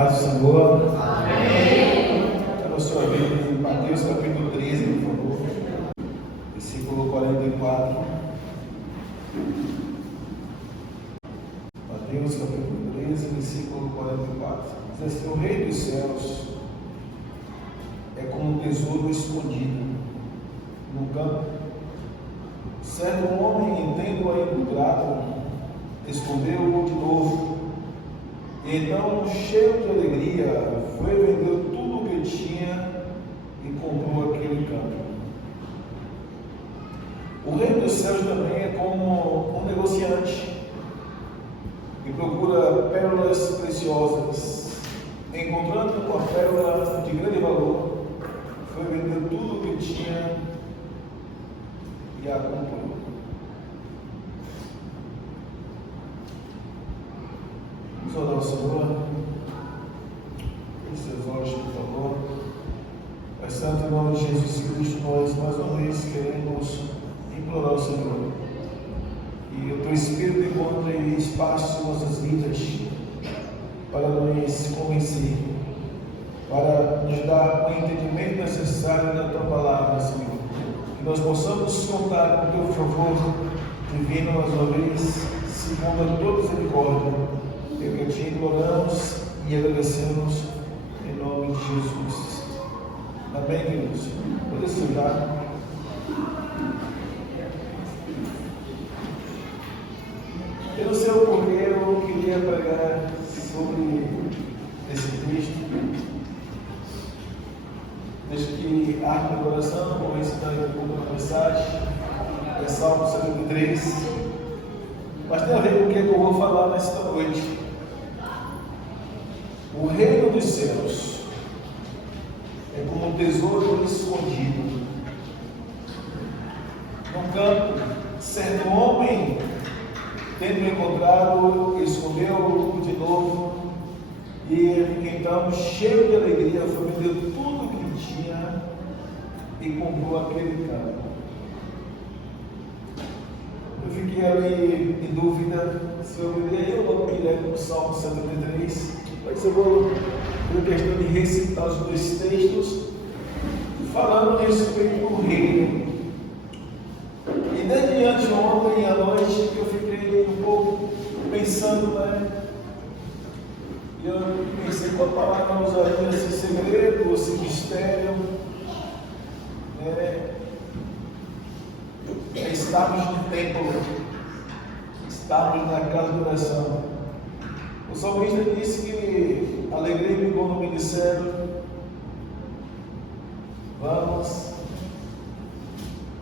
paz do Senhor. Amém. Abra sua Bíblia em Mateus capítulo 13, por favor. Versículo 44. Mateus capítulo 13, versículo 44. Diz assim: o Rei dos céus é como um tesouro escondido no campo. Certo homem, tendo ainda encontrado, escondeu-o de novo. E então, cheio de alegria, foi vender tudo o que tinha e comprou aquele campo. O Reino dos céus também é como um negociante que procura pérolas preciosas. Encontrando uma pérola de grande valor, foi vender tudo o que tinha e a comprou. Vamos orar ao Senhor. Feche seus olhos, por favor. Pai Santo, em nome de Jesus Cristo, nós mais uma vez queremos implorar ao Senhor que o Teu Espírito encontre espaço em nossas vidas para nos convencer, para nos dar o entendimento necessário da Tua palavra, Senhor. Que nós possamos contar com o Teu favor divino mais uma vez, segundo a Tua misericórdia. É o que te imploramos e agradecemos em nome de Jesus. Amém, queridos? Pode sentar. Eu não sei o porquê eu queria pregar sobre esse texto. Deixa que arde no coração, vou ensinar um pouco na mensagem. É Salmo 73. Mas tem a ver com o que eu vou falar nesta noite. O reino dos céus é como um tesouro escondido no campo. Certo homem, tendo encontrado, escondeu-o de novo, e então, cheio de alegria, foi vender tudo o que tinha e comprou aquele campo. Eu fiquei ali em dúvida se eu iria ou não iria no Salmo 73. Mas eu vou ter questão de recitar os dois textos falando a respeito do reino. E desde anteontem à noite eu fiquei um pouco pensando, E eu pensei qual palavra eu usaria, se segredo ou se mistério. Estamos no templo, estamos na casa de oração. O salmista disse que alegrei-me quando me disseram: vamos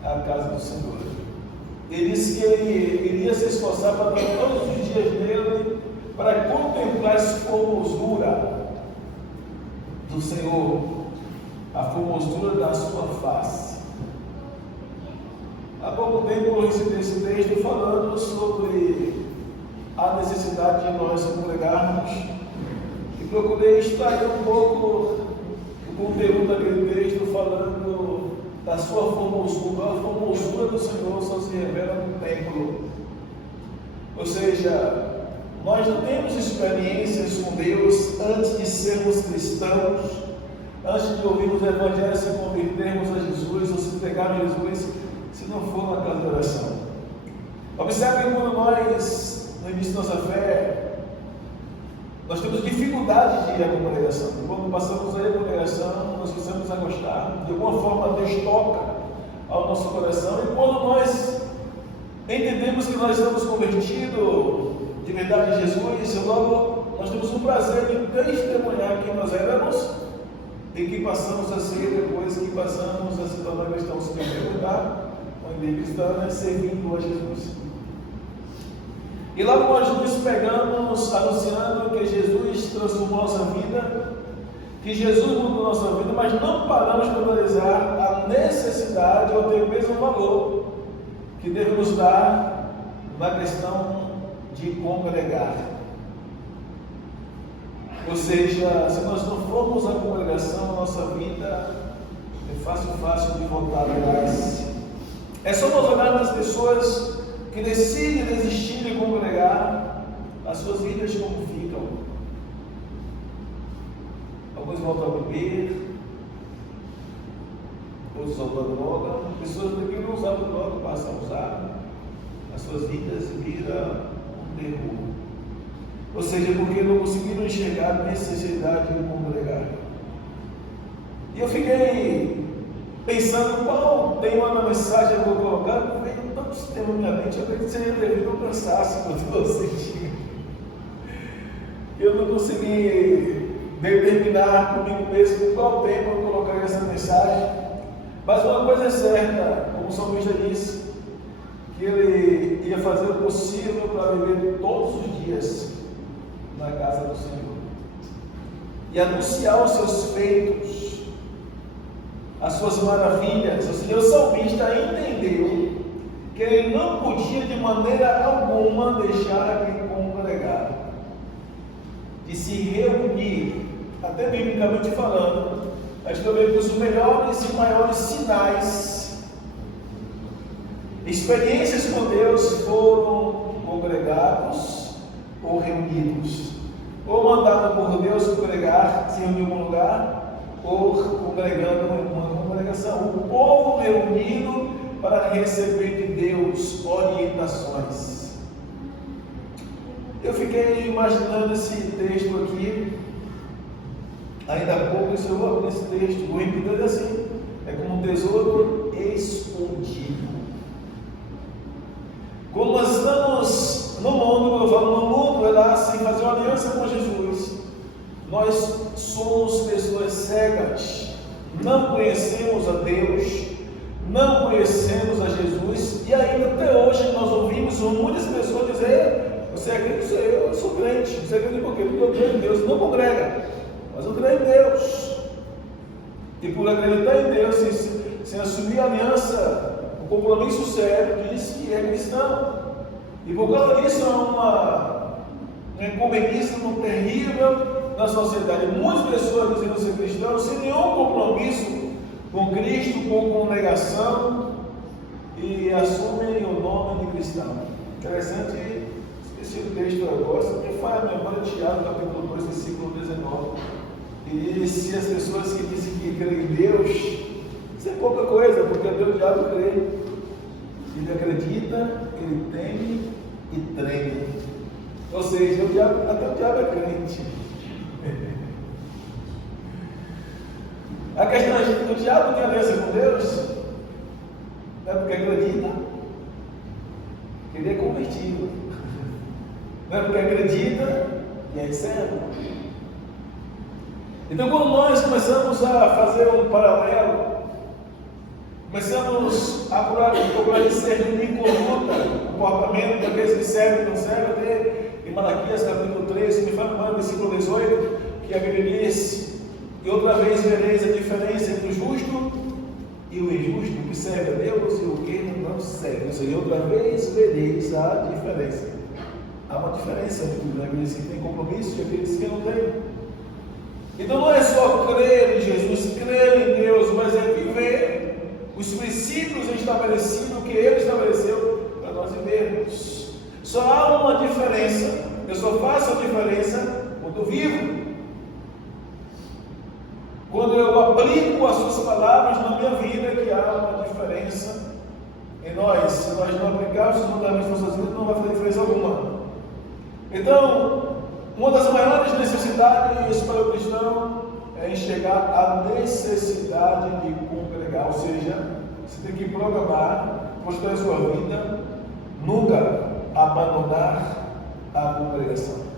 à casa do Senhor. Ele disse que ele iria se esforçar para estar todos os dias nele, para contemplar a formosura do Senhor, a formosura da sua face. Há pouco tempo eu recebi esse texto falando sobre a necessidade de nós congregarmos, e procurei extrair um pouco o conteúdo daquele texto falando da sua formosura. A formosura do Senhor só se revela no templo. Ou seja, nós não temos experiências com Deus antes de sermos cristãos, antes de ouvirmos o Evangelho, se convertermos a Jesus ou se pegarmos Jesus, se não for na casa de oração. Observe que quando nós, no início da nossa fé, nós temos dificuldade de ir à congregação. Quando passamos a ir à congregação, nós começamos a gostar. De alguma forma, Deus toca ao nosso coração. E quando nós entendemos que nós estamos convertidos de verdade a Jesus, logo nós temos o prazer de testemunhar quem nós éramos e que passamos a ser, depois que passamos a se tornar cristãos. Se perguntar, uma igreja cristã, servindo a Jesus. E logo nós nos pegamos anunciando que Jesus transformou nossa vida, que Jesus mudou nossa vida, mas não paramos para analisar a necessidade ou até o mesmo valor que devemos dar na questão de congregar. Ou seja, se nós não formos à congregação, a nossa vida é fácil de voltar atrás. É só nós olharmos as pessoas que decidem desistir de congregar, as suas vidas como ficam. alguns voltam a beber, outros voltam a droga, pessoas que não usavam droga passam a usar, as suas vidas viram um terror. Ou seja, porque não conseguiram enxergar a necessidade de congregar. E eu fiquei pensando qual tema da mensagem eu vou colocar, veio tantos temas na minha mente, eu acredito que seria devido ao cansaço que eu estou sentindo. Eu não consegui determinar comigo mesmo qual tema eu colocaria essa mensagem, mas uma coisa é certa, como o salmista disse, que ele ia fazer o possível para viver todos os dias na casa do Senhor e anunciar os seus feitos, as suas maravilhas. Ou seja, o salmista entendeu que ele não podia de maneira alguma deixar de congregar, de se reunir, até biblicamente falando. A gente vê que os melhores e maiores sinais, experiências com Deus foram congregados ou reunidos, ou mandado por Deus congregar, se reunir em algum lugar, ou congregando em uma congregação. O povo reunido para receber de Deus orientações. Eu fiquei imaginando esse texto aqui, ainda há pouco, isso eu vou abrir esse texto, o reino de Deus é assim, é como um tesouro escondido. Quando nós estamos no mundo, eu falo no mundo, é lá sem fazer uma aliança com Jesus, nós somos pessoas cegas, não conhecemos a Deus, não conhecemos a Jesus, e ainda até hoje nós ouvimos muitas pessoas dizer: você é crente? Eu sou crente. Você é crente por quê? Porque eu creio em Deus. Não congrega, mas eu creio em Deus. E por acreditar em Deus, sem assumir a aliança, o compromisso sério, diz que é cristão. E por causa disso é um ecumenismo terrível na sociedade. Muitas pessoas dizendo ser cristãos sem nenhum compromisso com Cristo, com congregação, e assumem o nome de cristão. Interessante, esqueci o texto agora, isso me faz lembrar de Tiago, capítulo 2, versículo 19. E se as pessoas que dizem que creem em Deus, isso é pouca coisa, porque Deus, o diabo crê. Ele acredita, ele teme e treme. Ou seja, até o diabo é crente. A questão é que o diabo tem aliança com Deus, não é porque acredita, que ele é convertido, não é porque acredita e é servo. Então, quando nós começamos a fazer um paralelo, começamos a procurar discernir em conduta, comportamento daqueles que servem e não servem, até em Malaquias capítulo 3, me fala no versículo 18, que a Bíblia diz: e outra vez vereis a diferença entre o justo e o injusto, o que serve a Deus e o que não serve. Ou seja, outra vez vereis a diferença. Há uma diferença entre aqueles que têm compromisso e aqueles que não têm. Então não é só crer em Jesus, crer em Deus, mas é viver os princípios estabelecidos que Ele estabeleceu para nós vivermos. Só há uma diferença, eu só faço a diferença quando eu vivo. Quando eu aplico as suas palavras na minha vida, que há uma diferença em nós. Se nós não aplicarmos os mandamentos nas nossas vidas, não vai fazer diferença alguma. Então, uma das maiores necessidades para o cristão é enxergar a necessidade de congregar. Ou seja, você tem que programar, postar em sua vida, nunca abandonar a congregação.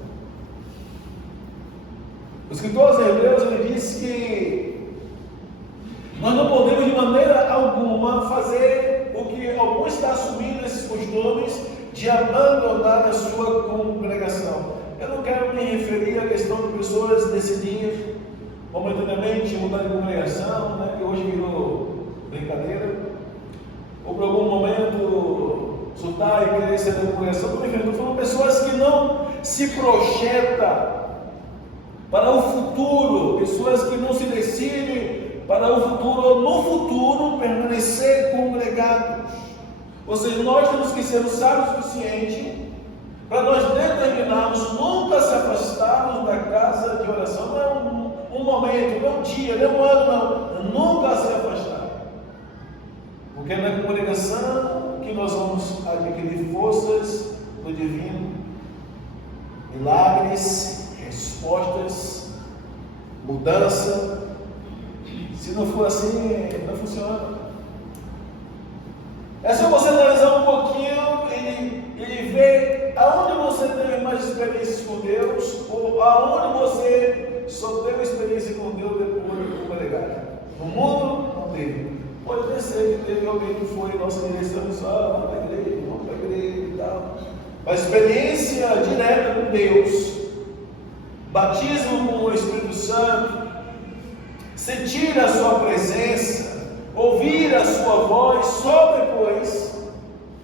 O escritor aos Hebreus, ele disse que nós não podemos de maneira alguma fazer o que alguns estão assumindo esses costumes de abandonar a sua congregação. Eu não quero me referir à questão de pessoas decidir momentaneamente mudar de congregação, né, que hoje virou brincadeira, ou por algum momento soltar e querer sair da congregação. Estou falando de pessoas que não se projetam para o futuro, pessoas que não se decidem para o futuro, ou no futuro permanecer congregados. Ou seja, nós temos que ser sábios o suficiente para nós determinarmos nunca se afastarmos da casa de oração. Não é um momento, não um dia, não um ano, não. Nunca se afastar. Porque é na congregação que nós vamos adquirir forças do divino, milagres, respostas, mudança. Se não for assim, não funciona. É só você analisar um pouquinho e ver aonde você teve mais experiências com Deus, ou aonde você só teve experiência com Deus depois de congregar. No mundo, não teve. Pode ter ser que teve alguém que foi nossa direção e disse: vamos para a igreja e tal. Mas experiência direta com Deus, batismo com o Espírito Santo, sentir a sua presença, ouvir a sua voz só depois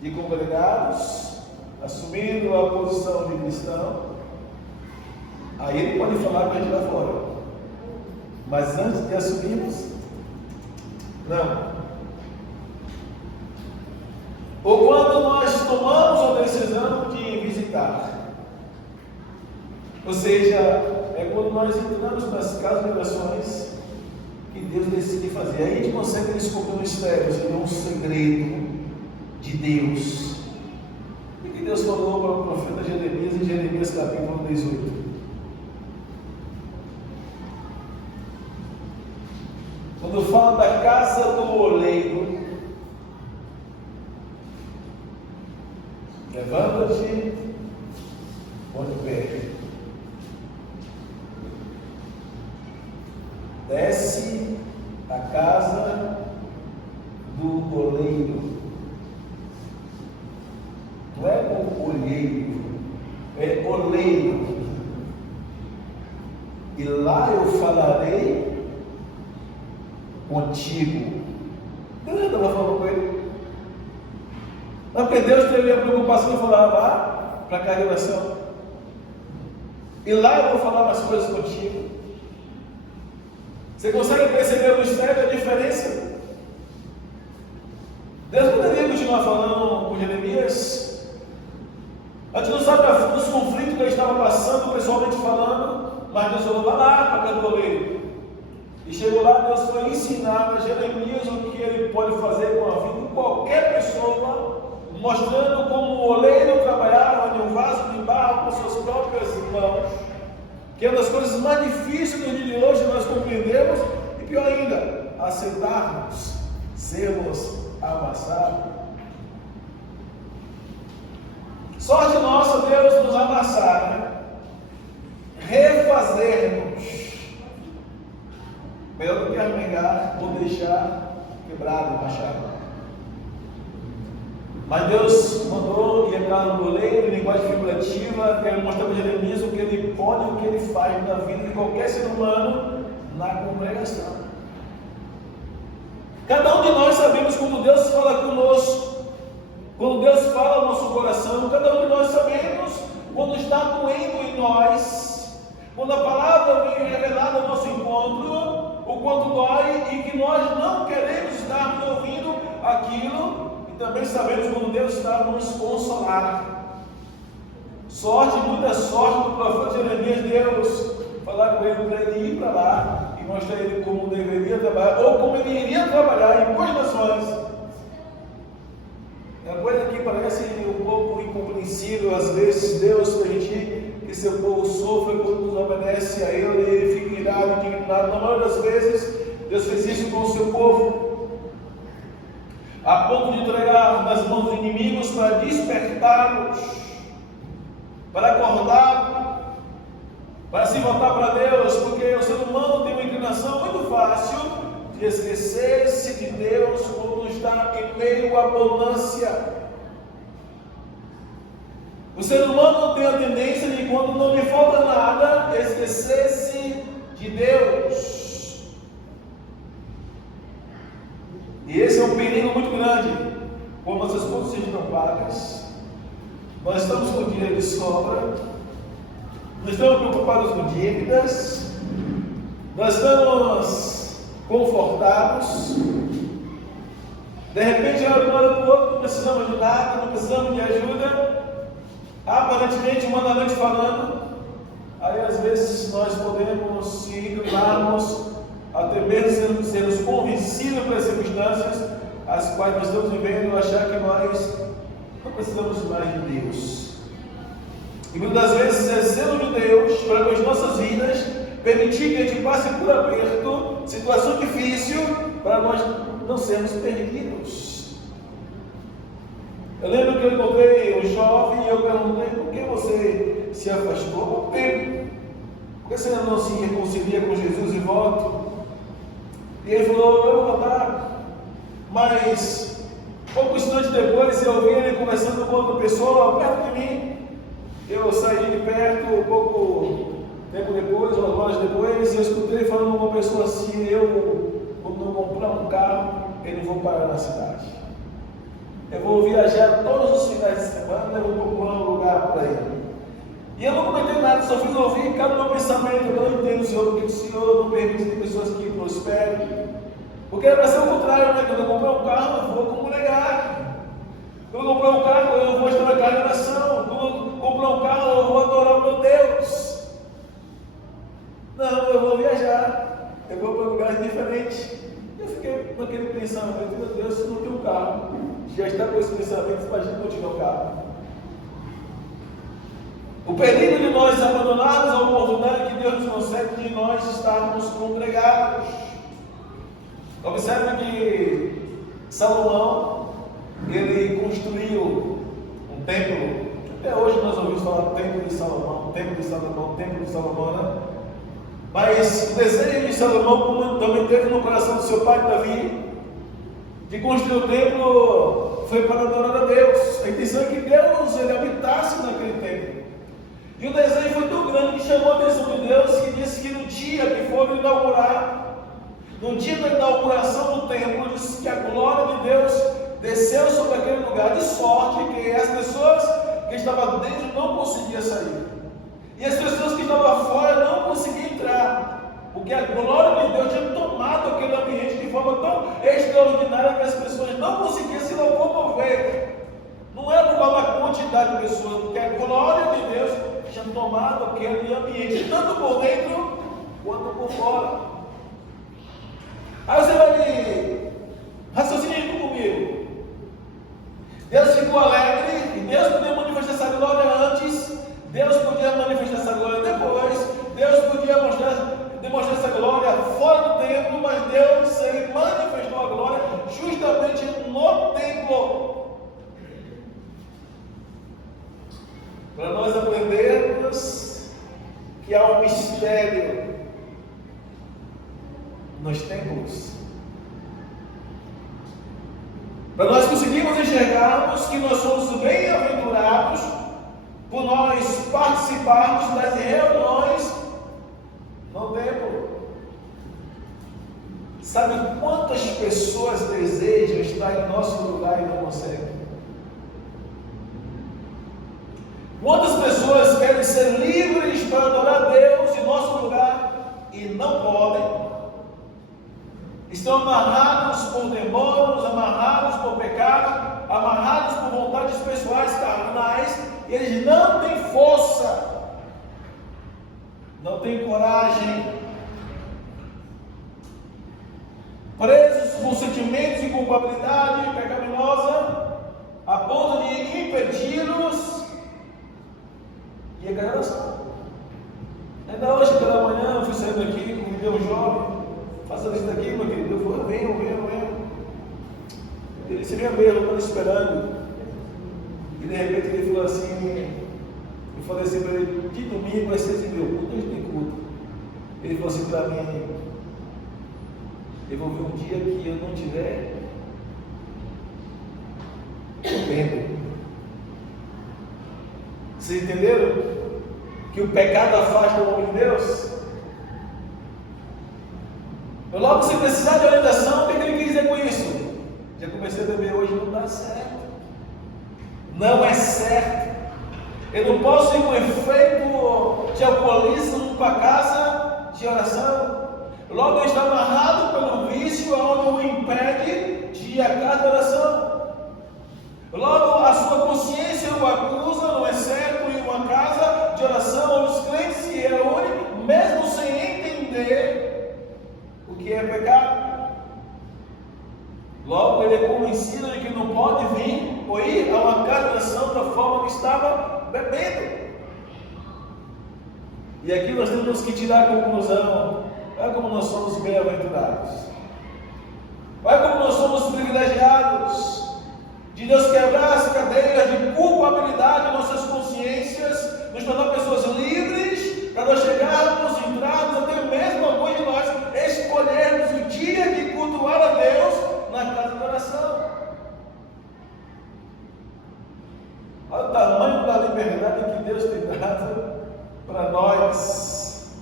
de congregados, assumindo a posição de cristão, aí ele pode falar com a gente lá fora. Mas antes de assumirmos, não. Ou quando nós tomamos a decisão de visitar, ou seja, é quando nós entramos nas casas de orações que Deus decide fazer. Aí a gente consegue descobrir um mistério, um segredo de Deus. O que Deus falou para o profeta Jeremias em Jeremias capítulo 18? Quando fala da casa do oleiro, levanta-te, põe de pé, desce a casa do oleiro. Não é o olheiro, é oleiro. E lá eu falarei contigo. Deus estava falando com ele. Não, porque Deus teve a preocupação de falar: vá para a casa de oração. E lá eu vou falar umas coisas contigo. Você consegue perceber o mistério da diferença? Deus poderia continuar falando com Jeremias. A gente não sabe a fundo os conflitos que ele estava passando, pessoalmente falando, mas Deus falou: vá lá para a casa do oleiro. E chegou lá, Deus foi ensinar a Jeremias o que ele pode fazer com a vida de qualquer pessoa, mostrando como o oleiro trabalhava em um vaso de barro com suas próprias mãos, que é uma das coisas mais difíceis no dia de hoje nós compreendemos, e pior ainda, aceitarmos, sermos amassados. Sorte nossa, Deus nos amassar, né? Refazermos. Melhor do que arregar ou deixar quebrado, rachado. Mas Deus mandou ir a casa do oleiro, em linguagem figurativa, quer mostrar para Jeremias o que ele pode e o que ele faz na vida de qualquer ser humano na congregação. Cada um de nós sabemos quando Deus fala conosco, quando Deus fala no nosso coração. Cada um de nós sabemos quando está doendo em nós, quando a palavra vem revelada ao nosso encontro, o quanto dói e que nós não queremos estar ouvindo aquilo. E também sabemos quando Deus está nos consolar. Sorte, muita sorte do profeta Jeremias, Deus falar com ele para ele ir para lá e mostrar ele como deveria trabalhar, ou como ele iria trabalhar em boas nações. É uma coisa que parece um pouco incompreensível, às vezes, Deus permitir que seu povo sofra quando nos obedece a Ele, e ele fica irado, indignado. Na maioria das vezes, Deus fez isso com o seu povo, a ponto de entregar nas mãos dos inimigos para despertá-los, para acordá-los, para se voltar para Deus, porque o ser humano tem uma inclinação muito fácil de esquecer-se de Deus quando está em meio à abundância. O ser humano tem a tendência de, quando não lhe falta nada, esquecer-se de Deus. E esse é um perigo muito grande. Quando nossas contas estão pagas, nós estamos com dinheiro de sobra, nós estamos preocupados com dívidas, nós estamos confortados. De repente, olha para o outro, não precisamos de nada, não precisamos de ajuda. Aparentemente, humanamente falando, aí às vezes nós podemos se inclinarmos mesmo sermos convencidos pelas circunstâncias as quais nós estamos vivendo, achar que nós não precisamos mais de Deus. E muitas vezes é selo de Deus para as nossas vidas, permitir que a gente passe por aperto, situação difícil, para nós não sermos perdidos. Eu lembro que eu encontrei um jovem e eu perguntei: por que você se afastou? Por tempo. Por que você não se reconcilia com Jesus e volta? E ele falou: eu vou voltar. Mas, pouco instante depois, eu ouvi ele conversando com outra pessoa perto de mim. Eu saí de perto, pouco tempo depois, umas horas depois, e eu escutei falando com uma pessoa assim: quando eu comprar um carro, eu não vou parar na cidade. Eu vou viajar todos os finais de semana, eu vou procurar um lugar por aí. E eu não comentei nada, só fiz ouvir, cada meu pensamento: eu não entendo o Senhor, porque o Senhor não permite que pessoas que prosperem. Porque é para ser o contrário, né? Quando eu comprar um carro, eu vou congregar. Quando eu comprar um carro, eu vou estar na casa de oração. Quando eu comprar um carro, eu vou adorar o meu Deus. Não, eu vou viajar. Eu vou para um lugar diferente. Eu fiquei com aquele pensamento: meu Deus, se não tem um carro, já está com esse pensamento, imagina não tiver um carro. O perigo de nós abandonarmos a oportunidade que Deus nos concede de nós estarmos congregados. Observe que Salomão, ele construiu um templo. Até hoje nós ouvimos falar templo de Salomão, templo de Salomão, templo de Salomão, né? Mas o desejo de Salomão também teve no coração do seu pai Davi, de construir o templo, foi para adorar a Deus. A intenção é que Deus ele habitasse naquele templo. E o desejo foi tão grande que chamou a atenção de Deus, que disse que no dia que foram inaugurar, no dia da inauguração do templo, disse que a glória de Deus desceu sobre aquele lugar, de sorte que as pessoas que estavam dentro não conseguiam sair. E as pessoas que estavam fora não conseguiam entrar, porque a glória de Deus tinha tomado aquele ambiente de forma tão extraordinária que as pessoas não conseguiam se locomover. Não é por causa da quantidade de pessoas, porque a glória de Deus tinha tomado aquele ambiente, tanto por dentro quanto por fora. Aí você vai me raciocinar comigo. Deus ficou alegre, e Deus podia manifestar essa glória antes, Deus podia manifestar essa glória depois, Deus podia demonstrar essa glória fora do templo, mas Deus ele manifestou a glória justamente no templo. Para nós aprendermos que há um mistério nos templos. Para nós conseguirmos enxergarmos que nós somos bem-aventurados por nós participarmos das reuniões no templo. Sabe quantas pessoas desejam estar em nosso lugar e não conseguem? Quantas pessoas querem ser livres para adorar a Deus em nosso lugar e não podem? Estão amarrados por demônios, amarrados por pecado, amarrados por vontades pessoais carnais, e eles não têm força, não têm coragem, presos por sentimentos de culpabilidade pecaminosa, a ponto de impedi-los e a geração. Ainda hoje pela manhã eu fui saindo aqui, convidei um jovem: faça isso daqui, meu querido. Eu falei: venho. Ele disse: venha mesmo, eu estou esperando. E de repente ele falou assim, eu falei assim para ele: de domingo vai ser esse meu culto, hoje tem culto. Ele falou assim para mim: eu vou ver um dia que eu não tiver comendo. Vocês entenderam? Que o pecado afasta o homem de Deus? Eu logo, se precisar de orientação, o que ele quer dizer com isso? Já comecei a beber hoje, não dá certo. Não é certo. Eu não posso ir com efeito de alcoolismo para casa de oração. Logo, eu estou amarrado pelo vício, onde me impede de ir à casa de oração. Logo, a sua consciência o acusa, não é certo ir a uma casa de oração onde os crentes se reúnem, mesmo sem entender o que é pecado. Logo, ele é convencido de que não pode vir ou ir a uma casa de oração da forma que estava bebendo. E aqui nós temos que tirar a conclusão. Olha como nós somos bem-aventurados. Olha como nós somos privilegiados de Deus quebrar as cadeias de culpabilidade em nossas consciências, nos tornar pessoas livres, para nós chegarmos, entrarmos, até mesmo alguns de nós escolhermos o dia de cultuar a Deus na casa de oração. Olha o tamanho da liberdade que Deus tem dado para nós.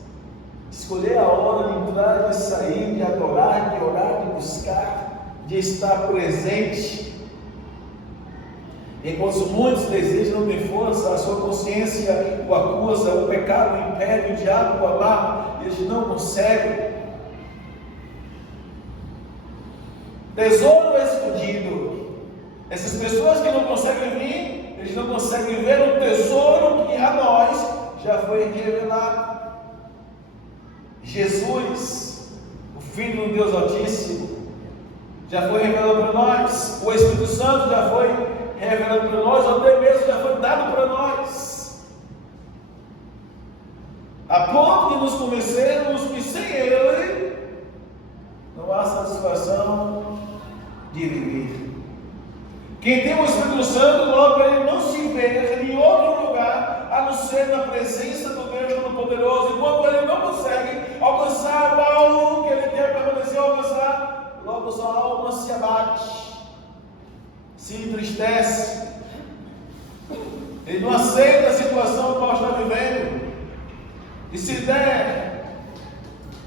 Escolher a hora de entrar, de sair, de adorar, de orar, de buscar, de estar presente. Enquanto muitos desejam, não tem força, a sua consciência o acusa, o pecado o impede, o diabo o amarra, eles não conseguem. Tesouro escondido. Essas pessoas que não conseguem vir, eles não conseguem ver o tesouro que a nós já foi revelado. Jesus, o Filho do Deus Altíssimo, já foi revelado para nós. O Espírito Santo já foi revelado para nós, ou até mesmo já foi dado para nós, a ponto de nos convencermos que sem Ele não há satisfação de viver. Quem tem o Espírito Santo, logo ele não se vê em outro lugar a não ser na presença do Deus Todo-Poderoso. E quando ele não consegue alcançar algo que ele quer permanecer a alcançar, logo sua alma se abate, se entristece, ele não aceita a situação que nós estamos vivendo. E se der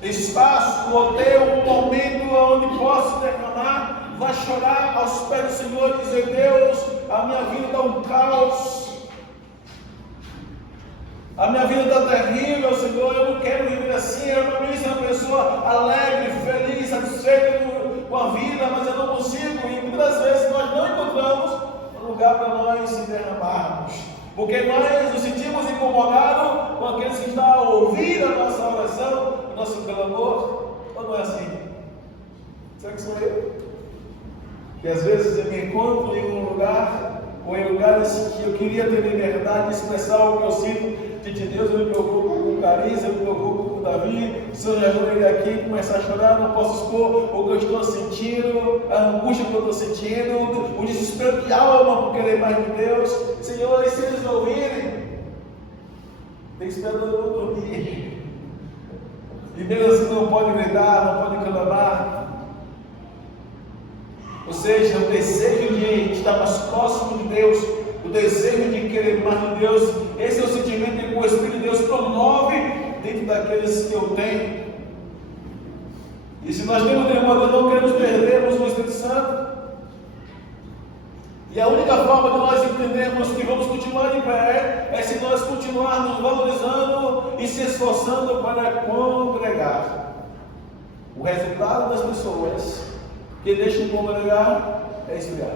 espaço ou ter um momento onde posso derramar, vai chorar aos pés do Senhor e dizer: Deus, a minha vida está um caos, a minha vida está terrível, Senhor, eu não quero viver assim. Eu para mim ser uma pessoa alegre, feliz, satisfeita com a vida, mas eu não consigo. E muitas vezes nós não encontramos um lugar para nós se derramarmos, porque nós nos sentimos incomodados com aqueles que estão a ouvir a nossa oração, o nosso clamor. Ou não é assim? Será que sou eu? Que às vezes eu me encontro em um lugar, ou em lugares que eu queria ter liberdade de expressar o que eu sinto de Deus. Eu me preocupo com Carissa, eu me preocupo com Davi. Se eu já ele aqui começar a chorar, não posso expor o que eu estou sentindo, a angústia que eu estou sentindo, o desespero de alma por querer mais de Deus. Senhor, e se eles ouvirem, tem esperando eu dormir, e mesmo assim não pode gritar, não pode clamar. Ou seja, o desejo de estar mais próximo de Deus, o desejo de querer mais de Deus, esse é o sentimento que o Espírito de Deus promove dentro daqueles que eu tenho. E se nós temos demanda, não queremos perdermos o Espírito Santo. E a única forma de nós entendermos que vamos continuar em pé é se nós continuarmos valorizando e se esforçando para congregar. O resultado das pessoas que deixam de congregar é esfriar.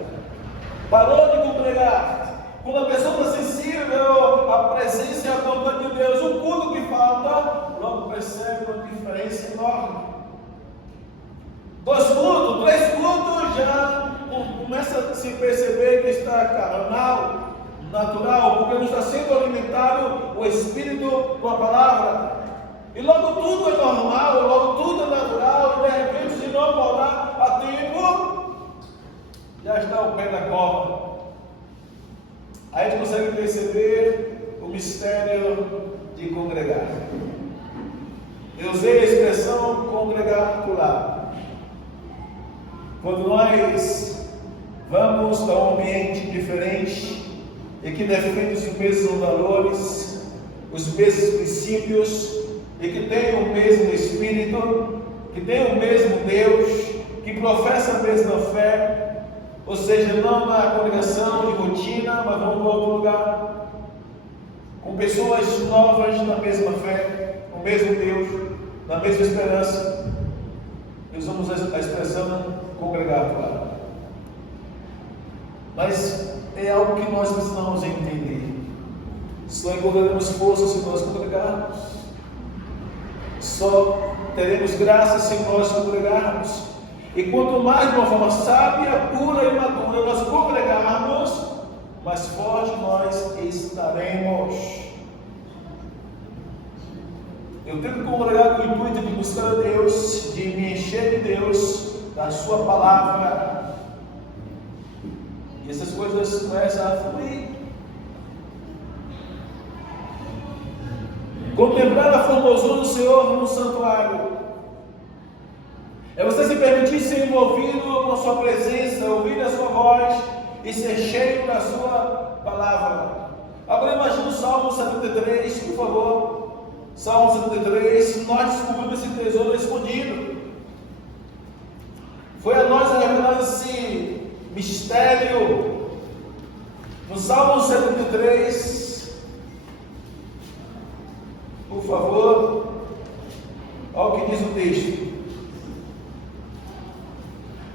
Parou de congregar. Quando a pessoa está sensível à presença e à vontade de Deus, o culto que falta, logo percebe uma diferença enorme. 2 cultos, 3 cultos, já começa a se perceber que está carnal, natural, porque não está sendo alimentado o Espírito com a palavra. E logo tudo é normal, logo tudo é natural, e de repente, se não voltar a tempo, já está ao pé da cova. Aí a gente consegue perceber o mistério de congregar. Eu usei a expressão congregar por lá. Quando nós vamos para um ambiente diferente e que defende os mesmos valores, os mesmos princípios, e que tem o mesmo Espírito, que tem o mesmo Deus, que professa a mesma fé, ou seja, não na congregação de rotina, mas vamos para outro lugar, com pessoas novas na mesma fé, no mesmo Deus, na mesma esperança, usamos a expressão congregar para lá. Mas é algo que nós precisamos entender. Só encontraremos força se nós congregarmos. Só teremos graça se nós congregarmos. E quanto mais de uma forma sábia, pura e madura nós congregarmos, mais forte nós estaremos. Eu tenho que congregar com o intuito de buscar a Deus, de me encher de Deus, da Sua palavra. E essas coisas começam a fluir. Contemplar a formosura do Senhor no santuário é você se permitir ser envolvido com a Sua presença, ouvir a Sua voz e ser cheio da Sua palavra. Agora imagine o Salmo 73, por favor. Salmo 73, nós descobrimos esse tesouro escondido. Foi a nós revelado esse mistério. No Salmo 73, por favor, olha o que diz o texto.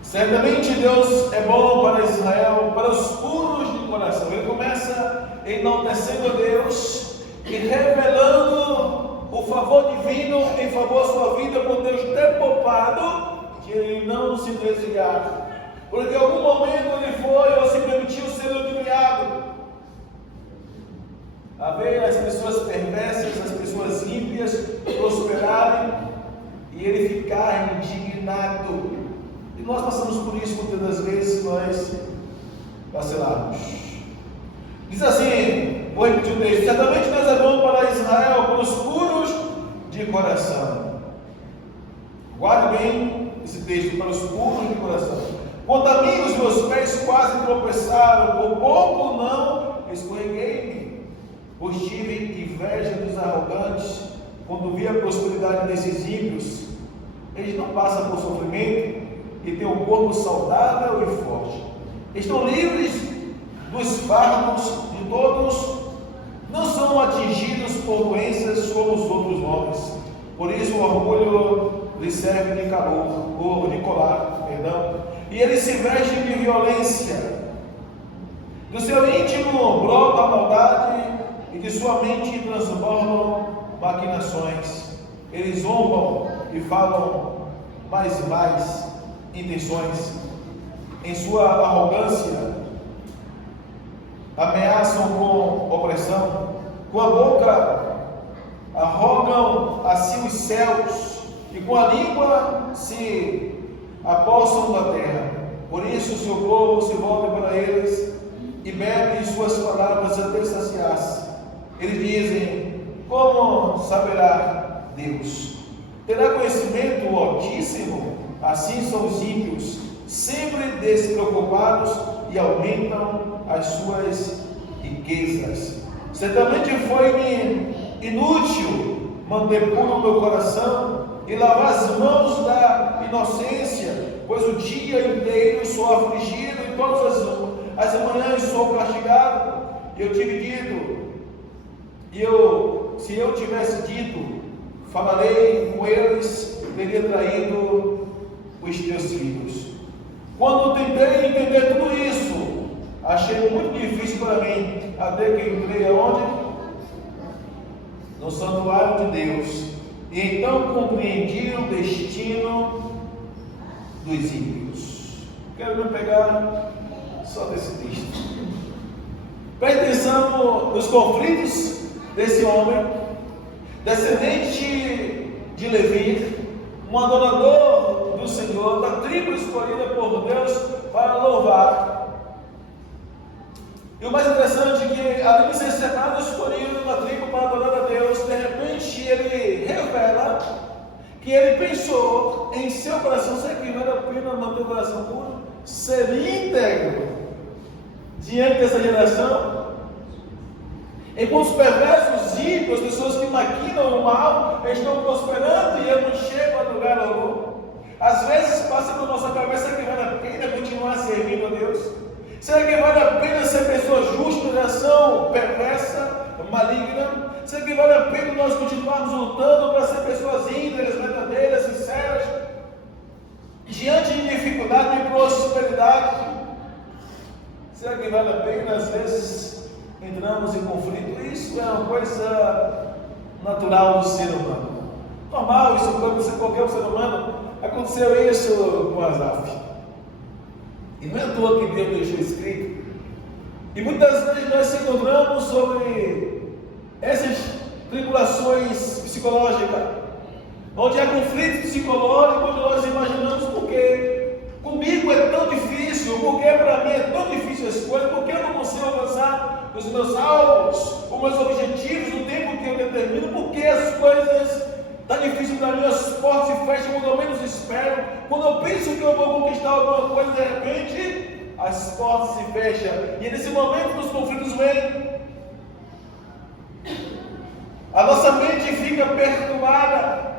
Certamente Deus é bom para Israel, para os puros de coração. Ele começa enaltecendo a Deus e revelando o favor divino em favor da sua vida, por Deus ter poupado de ele não se desviar. Porque em algum momento ele foi ou se permitiu ser ludibriado. A ver as pessoas perversas, as pessoas ímpias prosperarem e ele ficar indignado. E nós passamos por isso muitas das vezes, nós vacilarmos. Diz assim, vou repetir o texto: certamente Deus é bom para Israel, para os puros de coração. Guarde bem esse texto, para os puros de coração. Quanto a mim, os meus pés quase tropeçaram, por pouco não escorreguei-me, pois tive inveja dos arrogantes, quando vi a prosperidade desses ímpios. Eles não passam por sofrimento e têm um corpo saudável e forte. Estão livres dos fardos de todos, não são atingidos por doenças como os outros homens. Por isso o orgulho lhes serve de calor, ou de colar, e eles se vestem de violência. Do seu íntimo brota a maldade e de sua mente transformam maquinações. Eles zombam e falam mais intenções. Em sua arrogância ameaçam com opressão, com a boca arrogam a si os céus e com a língua se apossam da terra. Por isso o seu povo se volta para eles e bebe suas palavras até saciar-se. Eles dizem: como saberá Deus? Terá conhecimento o Altíssimo? Assim são os ímpios, sempre despreocupados, e aumentam as suas riquezas. Certamente foi-me inútil manter puro o meu coração e lavar as mãos da inocência, pois o dia inteiro sou afligido e todas as manhãs sou castigado. Eu tive dito, se eu tivesse dito, falarei com eles, teria traído os teus filhos. Quando tentei entender tudo isso, achei muito difícil para mim, até que entrei aonde? No santuário de Deus. E então compreendi o destino dos ímpios. Quero me pegar só desse texto. Preste atenção nos conflitos desse homem, descendente de Levi, um adorador do Senhor, da tribo escolhida por Deus para louvar. E o mais interessante é que, além de ser separado, escolhido da tribo para adorar a Deus, de repente ele revela que ele pensou em seu coração: será que vale a pena manter o coração puro? Ser íntegro diante dessa geração? Enquanto os perversos, ímpios, as pessoas que maquinam o mal, estão prosperando e eu não chego a lugar algum. Às vezes passa por nossa cabeça que vale a pena continuar servindo a Deus. Será que vale a pena ser pessoa justa de ação perversa, maligna? Será que vale a pena nós continuarmos lutando para ser pessoas íntegras, verdadeiras, sinceras, diante de dificuldade e prosperidade? Será que vale a pena? Às vezes entramos em conflito. Isso é uma coisa natural do ser humano. Normal, isso pode acontecer com qualquer ser humano. Aconteceu isso com Asaf. E não é à toa que Deus deixou escrito. E muitas vezes nós se encontramos sobre essas tribulações psicológicas, onde há conflitos psicológicos, onde nós imaginamos porque comigo é tão difícil, porque para mim é tão difícil as coisas, porque eu não consigo alcançar os meus alvos, os meus objetivos, o tempo que eu determino, porque as coisas estão difíceis para mim, as portas se fecham quando eu menos espero, quando eu penso que eu vou conquistar alguma coisa, de repente as portas se fecham, e nesse momento os conflitos vêm. A nossa mente fica perturbada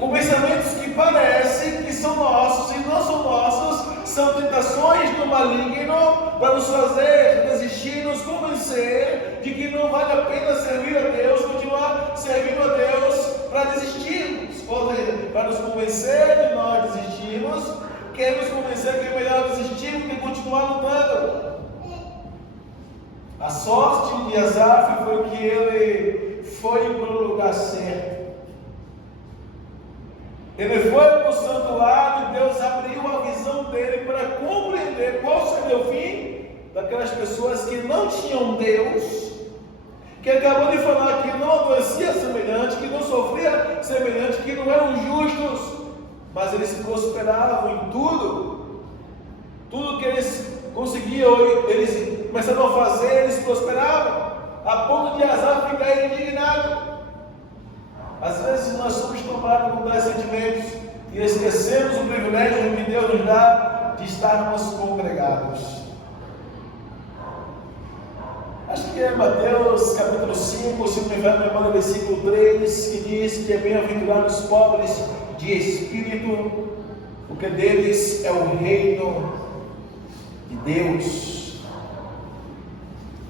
com pensamentos que parecem que são nossos e não são nossos, são tentações do maligno para nos fazer desistir, nos convencer de que não vale a pena servir a Deus, continuar servindo a Deus para desistirmos, ou seja, para nos convencer de nós desistirmos, quer nos convencer que é melhor desistir do que continuar lutando. A sorte de Asaf foi que ele foi para o lugar certo. Ele foi para o santuário e Deus abriu a visão dele para compreender qual seria o fim daquelas pessoas que não tinham Deus, que acabou de falar que não adoecia semelhante, que não sofria semelhante, que não eram justos, mas eles prosperavam em tudo que eles conseguiam, eles começaram a fazer, eles prosperavam, a ponto de Asaf ficar indignado. Às vezes nós somos tomados com tais sentimentos e esquecemos o privilégio que Deus nos dá de estarmos congregados. Acho que é Mateus capítulo 5, se não me engano, memória, versículo 3, que diz que é bem-aventurados os pobres de espírito, porque deles é o reino de Deus.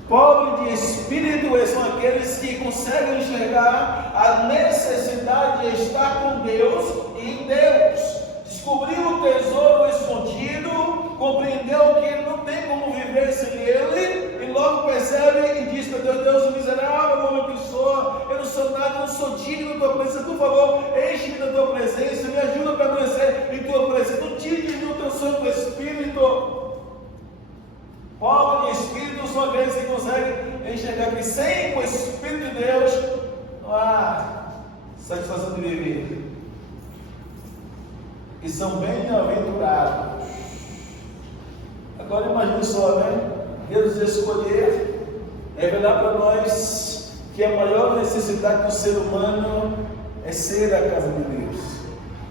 Pobre de espírito são aqueles que conseguem enxergar a necessidade de estar com Deus e em Deus. Descobriu o tesouro escondido, compreendeu que não tem como viver sem Ele, e logo percebe e diz para Deus: Deus miserável como eu sou, eu não sou nada, eu não sou digno da tua presença. Por favor, enche-me da tua presença, me ajuda para adoecer em tua presença. Não tire do teu Santo Espírito. Pobre de espírito são aqueles que conseguem enxergar que sem o Espírito de Deus não há satisfação de viver. E são bem-aventurados. Agora imagine só, né? Deus escolher revelar para nós que a maior necessidade do ser humano é ser a casa de Deus,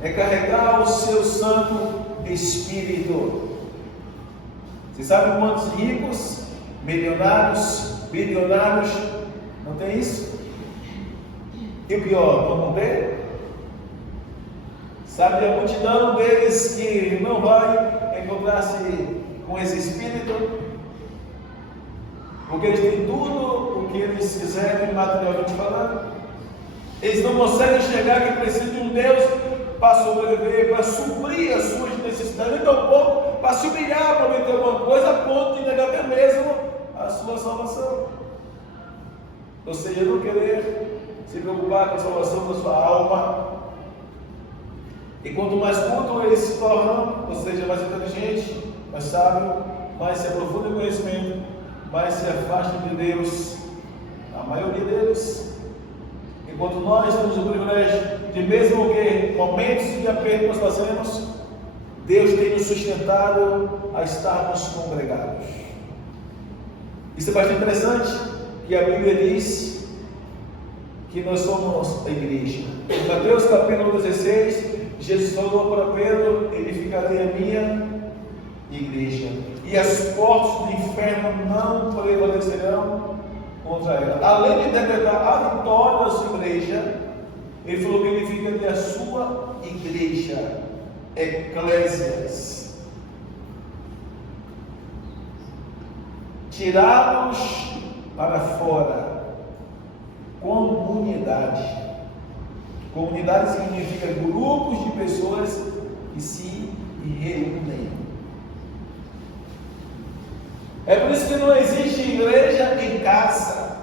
é carregar o seu Santo Espírito. Vocês sabem quantos ricos, milionários, bilionários não tem isso? E o pior, não vão ter? Sabe a multidão deles que não vai encontrar-se com esse Espírito, porque eles têm tudo o que eles quiserem, materialmente falando. Eles não conseguem enxergar que precisam de um Deus para sobreviver, para suprir as suas necessidades, nem tampouco para se humilhar, para prometer alguma coisa, a ponto de negar até mesmo a sua salvação. Ou seja, não querer se preocupar com a salvação da sua alma. E quanto mais culto eles se tornam, ou seja, mais inteligente, mais sábio, mais se aprofunda em conhecimento, mais se afastam de Deus, a maioria deles. Enquanto nós temos o privilégio de, mesmo que momentos de aperto nós passemos, Deus tem nos sustentado a estarmos congregados. Isso é bastante interessante, que a Bíblia diz que nós somos a igreja. Em Mateus capítulo 16, Jesus falou para Pedro: edificarei a minha igreja, e as portas do inferno não prevalecerão contra ela. Além de decretar a vitória da sua igreja, ele falou que ele fica de a sua igreja, eclésias, tirados para fora, comunidade. Comunidade significa grupos de pessoas que se reúnem. É por isso que não existe igreja em casa.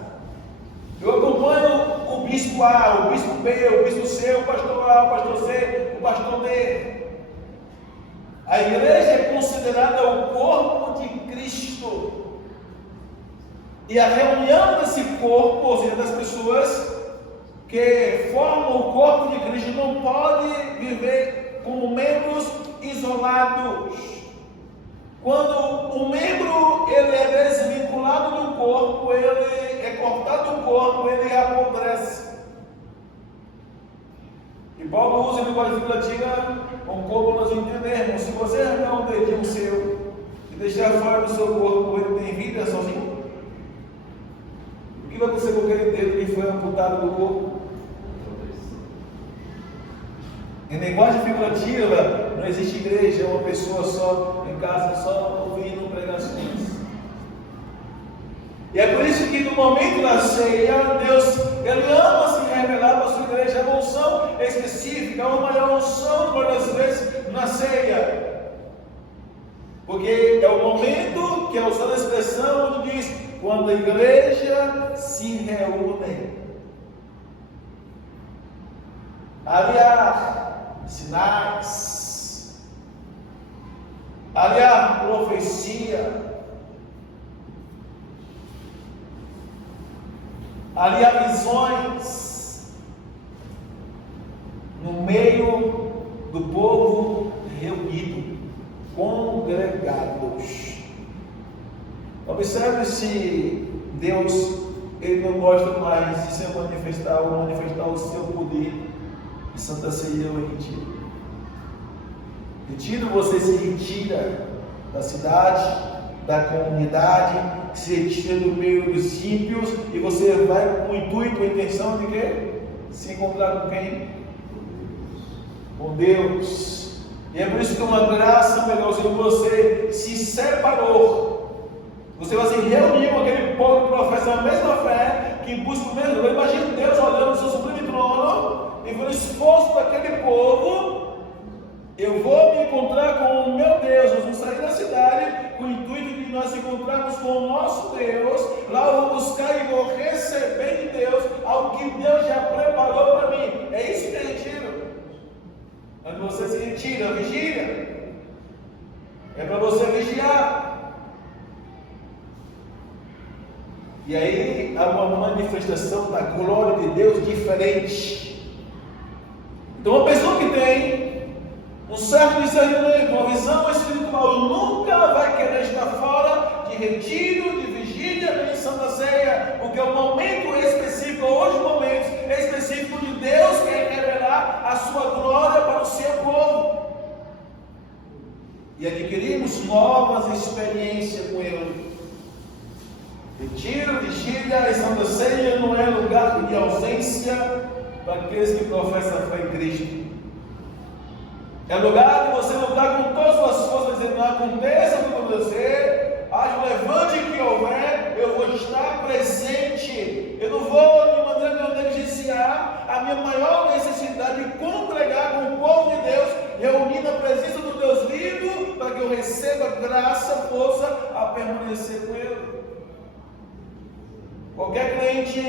Eu acompanho o bispo bispo A, o bispo B, o bispo C, o pastor A, o pastor C, o pastor D. A igreja é considerada o corpo de Cristo. E a reunião desse corpo, ou seja, das pessoas que formam o corpo de Cristo, não pode viver como membros isolados. Quando o membro ele é desvinculado do corpo, ele é cortado do corpo, ele apodrece. E Paulo usa a linguagem figurativa como nós entendemos. Se você arrancar um dedinho seu e deixar fora do seu corpo, ele tem vida sozinho? O que vai acontecer com aquele dedo que foi amputado do corpo? Em linguagem figurativa, não existe igreja, uma pessoa só em casa, só ouvindo pregações. E é por isso que no momento da ceia, Deus, Ele ama se revelar para a sua igreja. Uma unção específica, uma maior unção, muitas vezes, na ceia. Porque é o momento que é usada a expressão onde diz, quando a igreja se reúne. Ali há sinais, ali há profecia, ali há visões, no meio do povo reunido, congregados. Observe se Deus ele não gosta mais de se manifestar ou manifestar o seu poder em Santa Ceia ou em retiro. Retiro, você se retira da cidade, da comunidade, se retira do meio dos ímpios e você vai com o intuito, com a intenção de quê? Se encontrar com quem? Com Deus. E é por isso que uma graça, meu Deus, que você se separou. Você vai se reunir com aquele povo que professa a mesma fé, que busca o mesmo. Eu imagino Deus olhando o seu sublime trono e vendo o esforço daquele povo. Eu vou me encontrar com o meu Deus. Nós vamos sair da cidade com o intuito de nós encontrarmos com o nosso Deus. Lá eu vou buscar e vou receber de Deus algo que Deus já preparou para mim. É isso que é retiro. Quando você se retira, vigília. É para você vigiar. E aí há uma manifestação da glória de Deus diferente. Então uma pessoa que tem um certo discernimento, uma visão espiritual, nunca vai querer estar fora de retiro, de vigília, de Santa Ceia, porque é um momento específico, hoje momentos específicos de Deus quer revelar a sua glória para o seu povo. E adquirimos novas experiências com Ele. Retiro, vigília e Santa Ceia não é lugar de ausência para aqueles que professam a fé em Cristo. É lugar de você lutar com todas as suas forças, dizendo, não aconteça o que acontecer, haja o levante que houver, eu vou estar presente. Eu não vou de maneira negligenciar a minha maior necessidade de congregar com o povo de Deus, reunir na presença do Deus vivo, para que eu receba graça, força a permanecer com Ele. Qualquer crente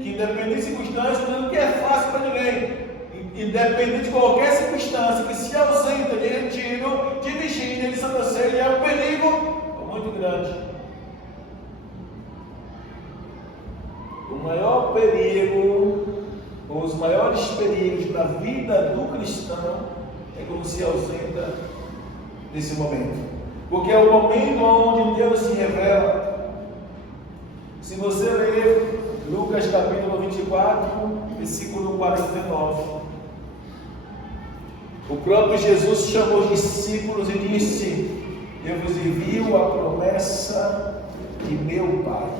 que, independente de circunstâncias, não que é fácil para ninguém, independente de qualquer circunstância, que se ausenta de retiro, de vigília, de Santa Ceia, é um perigo muito grande. O maior perigo, ou os maiores perigos da vida do cristão, é quando se ausenta desse momento, porque é o momento onde Deus se revela. Se você ler Lucas capítulo 24, versículo 49, o próprio Jesus chamou os discípulos e disse, eu vos envio a promessa de meu Pai.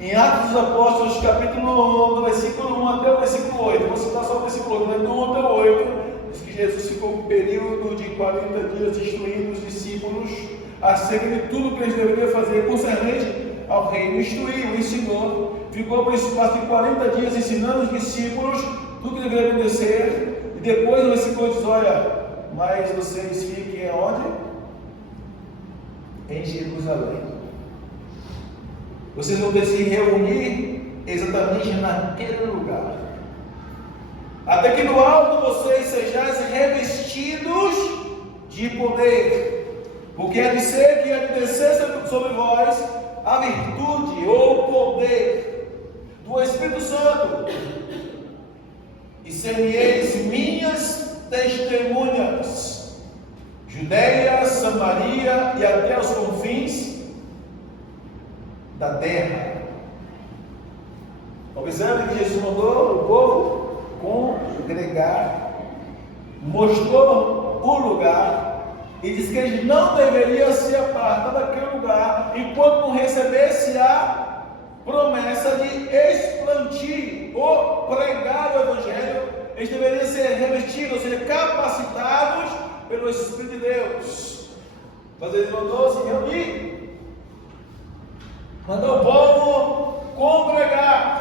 Em Atos dos Apóstolos, capítulo 1, do versículo 1 até o versículo 8, vou citar só o versículo 8, do 1 até o 8, diz que Jesus ficou um período de 40 dias instruindo os discípulos acerca de tudo que eles deveriam fazer concernente ao reino. Instruiu, ensinou, ficou por espaço de 40 dias ensinando os discípulos tudo que deveriam obedecer, e depois o versículo diz, olha, mas vocês fiquem aonde? Em Jerusalém. Vocês vão ter que se reunir exatamente naquele lugar. Até que no alto vocês sejais revestidos de poder, porque há de ser que há de descer sobre vós a virtude ou poder do Espírito Santo, e sereis minhas testemunhas, Judeia, Samaria e até os confins da terra. Observe que Jesus mandou o povo congregar, mostrou o lugar e disse que eles não deveriam se apartar daquele lugar enquanto não recebesse a promessa de explantir ou pregar o Evangelho. Eles deveriam ser revestidos, ou seja, capacitados pelo Espírito de Deus. Mas ele mandou se reunir, mandou o povo congregar.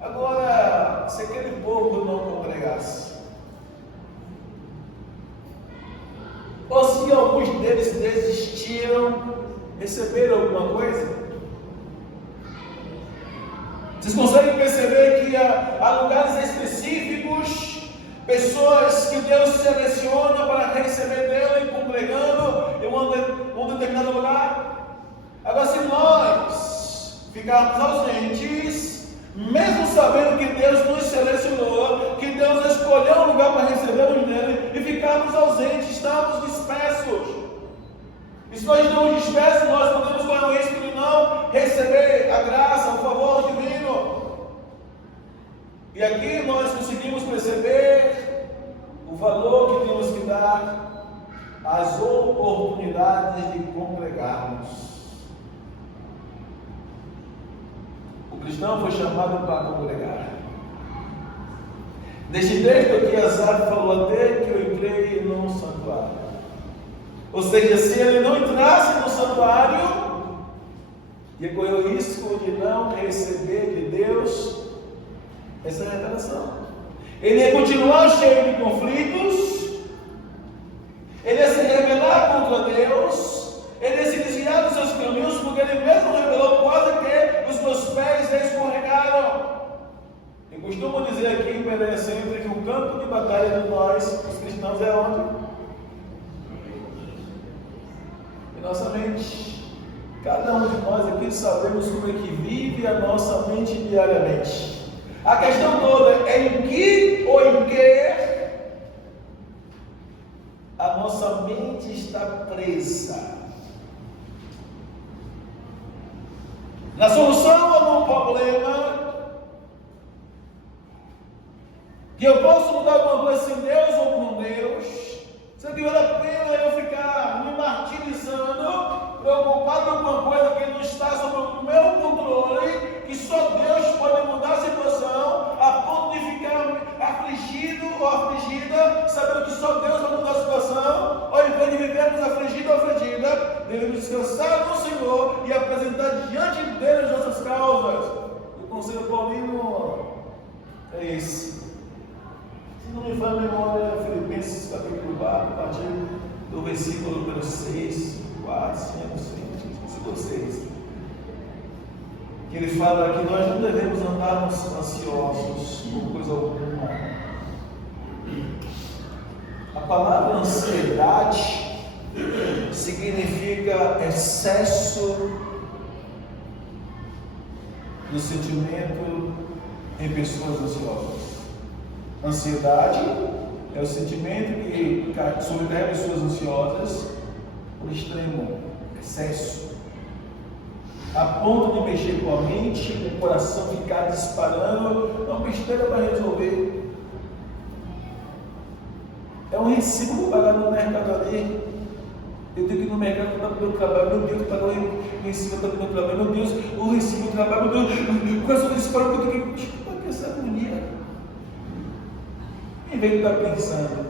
Agora, se aquele povo não congregasse, ou se alguns deles desistiram, receberam alguma coisa? Vocês conseguem perceber que há lugares específicos, pessoas que Deus seleciona para receber dele, congregando em um determinado lugar? Agora, se nós ficarmos ausentes, mesmo sabendo que Deus nos selecionou, que Deus escolheu um lugar para recebermos nele, e ficarmos ausentes, estamos dispersos. E se nós estamos dispersos, nós podemos correr o risco de não receber a graça, o favor divino. E aqui nós conseguimos perceber o valor que temos que dar às oportunidades de congregarmos. O cristão foi chamado para congregar. Neste texto aqui, Asaf falou até que eu entrei no santuário. Ou seja, se ele não entrasse no santuário, ia correr o risco de não receber de Deus essa revelação. Ele ia continuar cheio de conflitos, ele ia se rebelar contra Deus, ele ia se desviar dos seus caminhos, porque ele mesmo revelou quase que os meus pés escorregaram. Eu costumo dizer aqui em Belém sempre que o campo de batalha de nós, os cristãos, é onde? Em nossa mente. Cada um de nós aqui sabemos como é que vive a nossa mente diariamente. A questão toda é em que ou em que a nossa mente está presa. Na solução a um problema, que eu posso mudar alguma coisa sem Deus ou com Deus, será que vale a pena eu ficar me martirizando, preocupado com alguma coisa que não está sob o meu controle, que só Deus pode mudar a situação, a ponto de ficar afligido ou afligida, sabendo que só Deus vai mudar a situação? Ao invés de vivermos afligido ou afligida, devemos descansar no Senhor e apresentar diante dele as nossas causas. O conselho paulino é esse. Se não me falha a memória, Filipenses capítulo 4, a partir do versículo número 6, 4, 5, 5, 6, que ele fala que nós não devemos andarmos ansiosos por coisa alguma. A palavra ansiedade significa excesso do sentimento em pessoas ansiosas. Ansiedade é o sentimento que sobrecarrega pessoas ansiosas por extremo, excesso, a ponto de mexer com a mente, o coração ficar disparando. É uma besteira para resolver. É um recibo que eu pagar no mercado ali. Eu tenho que ir no mercado para o meu trabalho. Meu Deus, pagar o recibo para o meu trabalho. Meu Deus, o recibo do trabalho. Meu Deus, o coração disparou. Eu tenho que. Para que essa agonia? Em vez de estar pensando,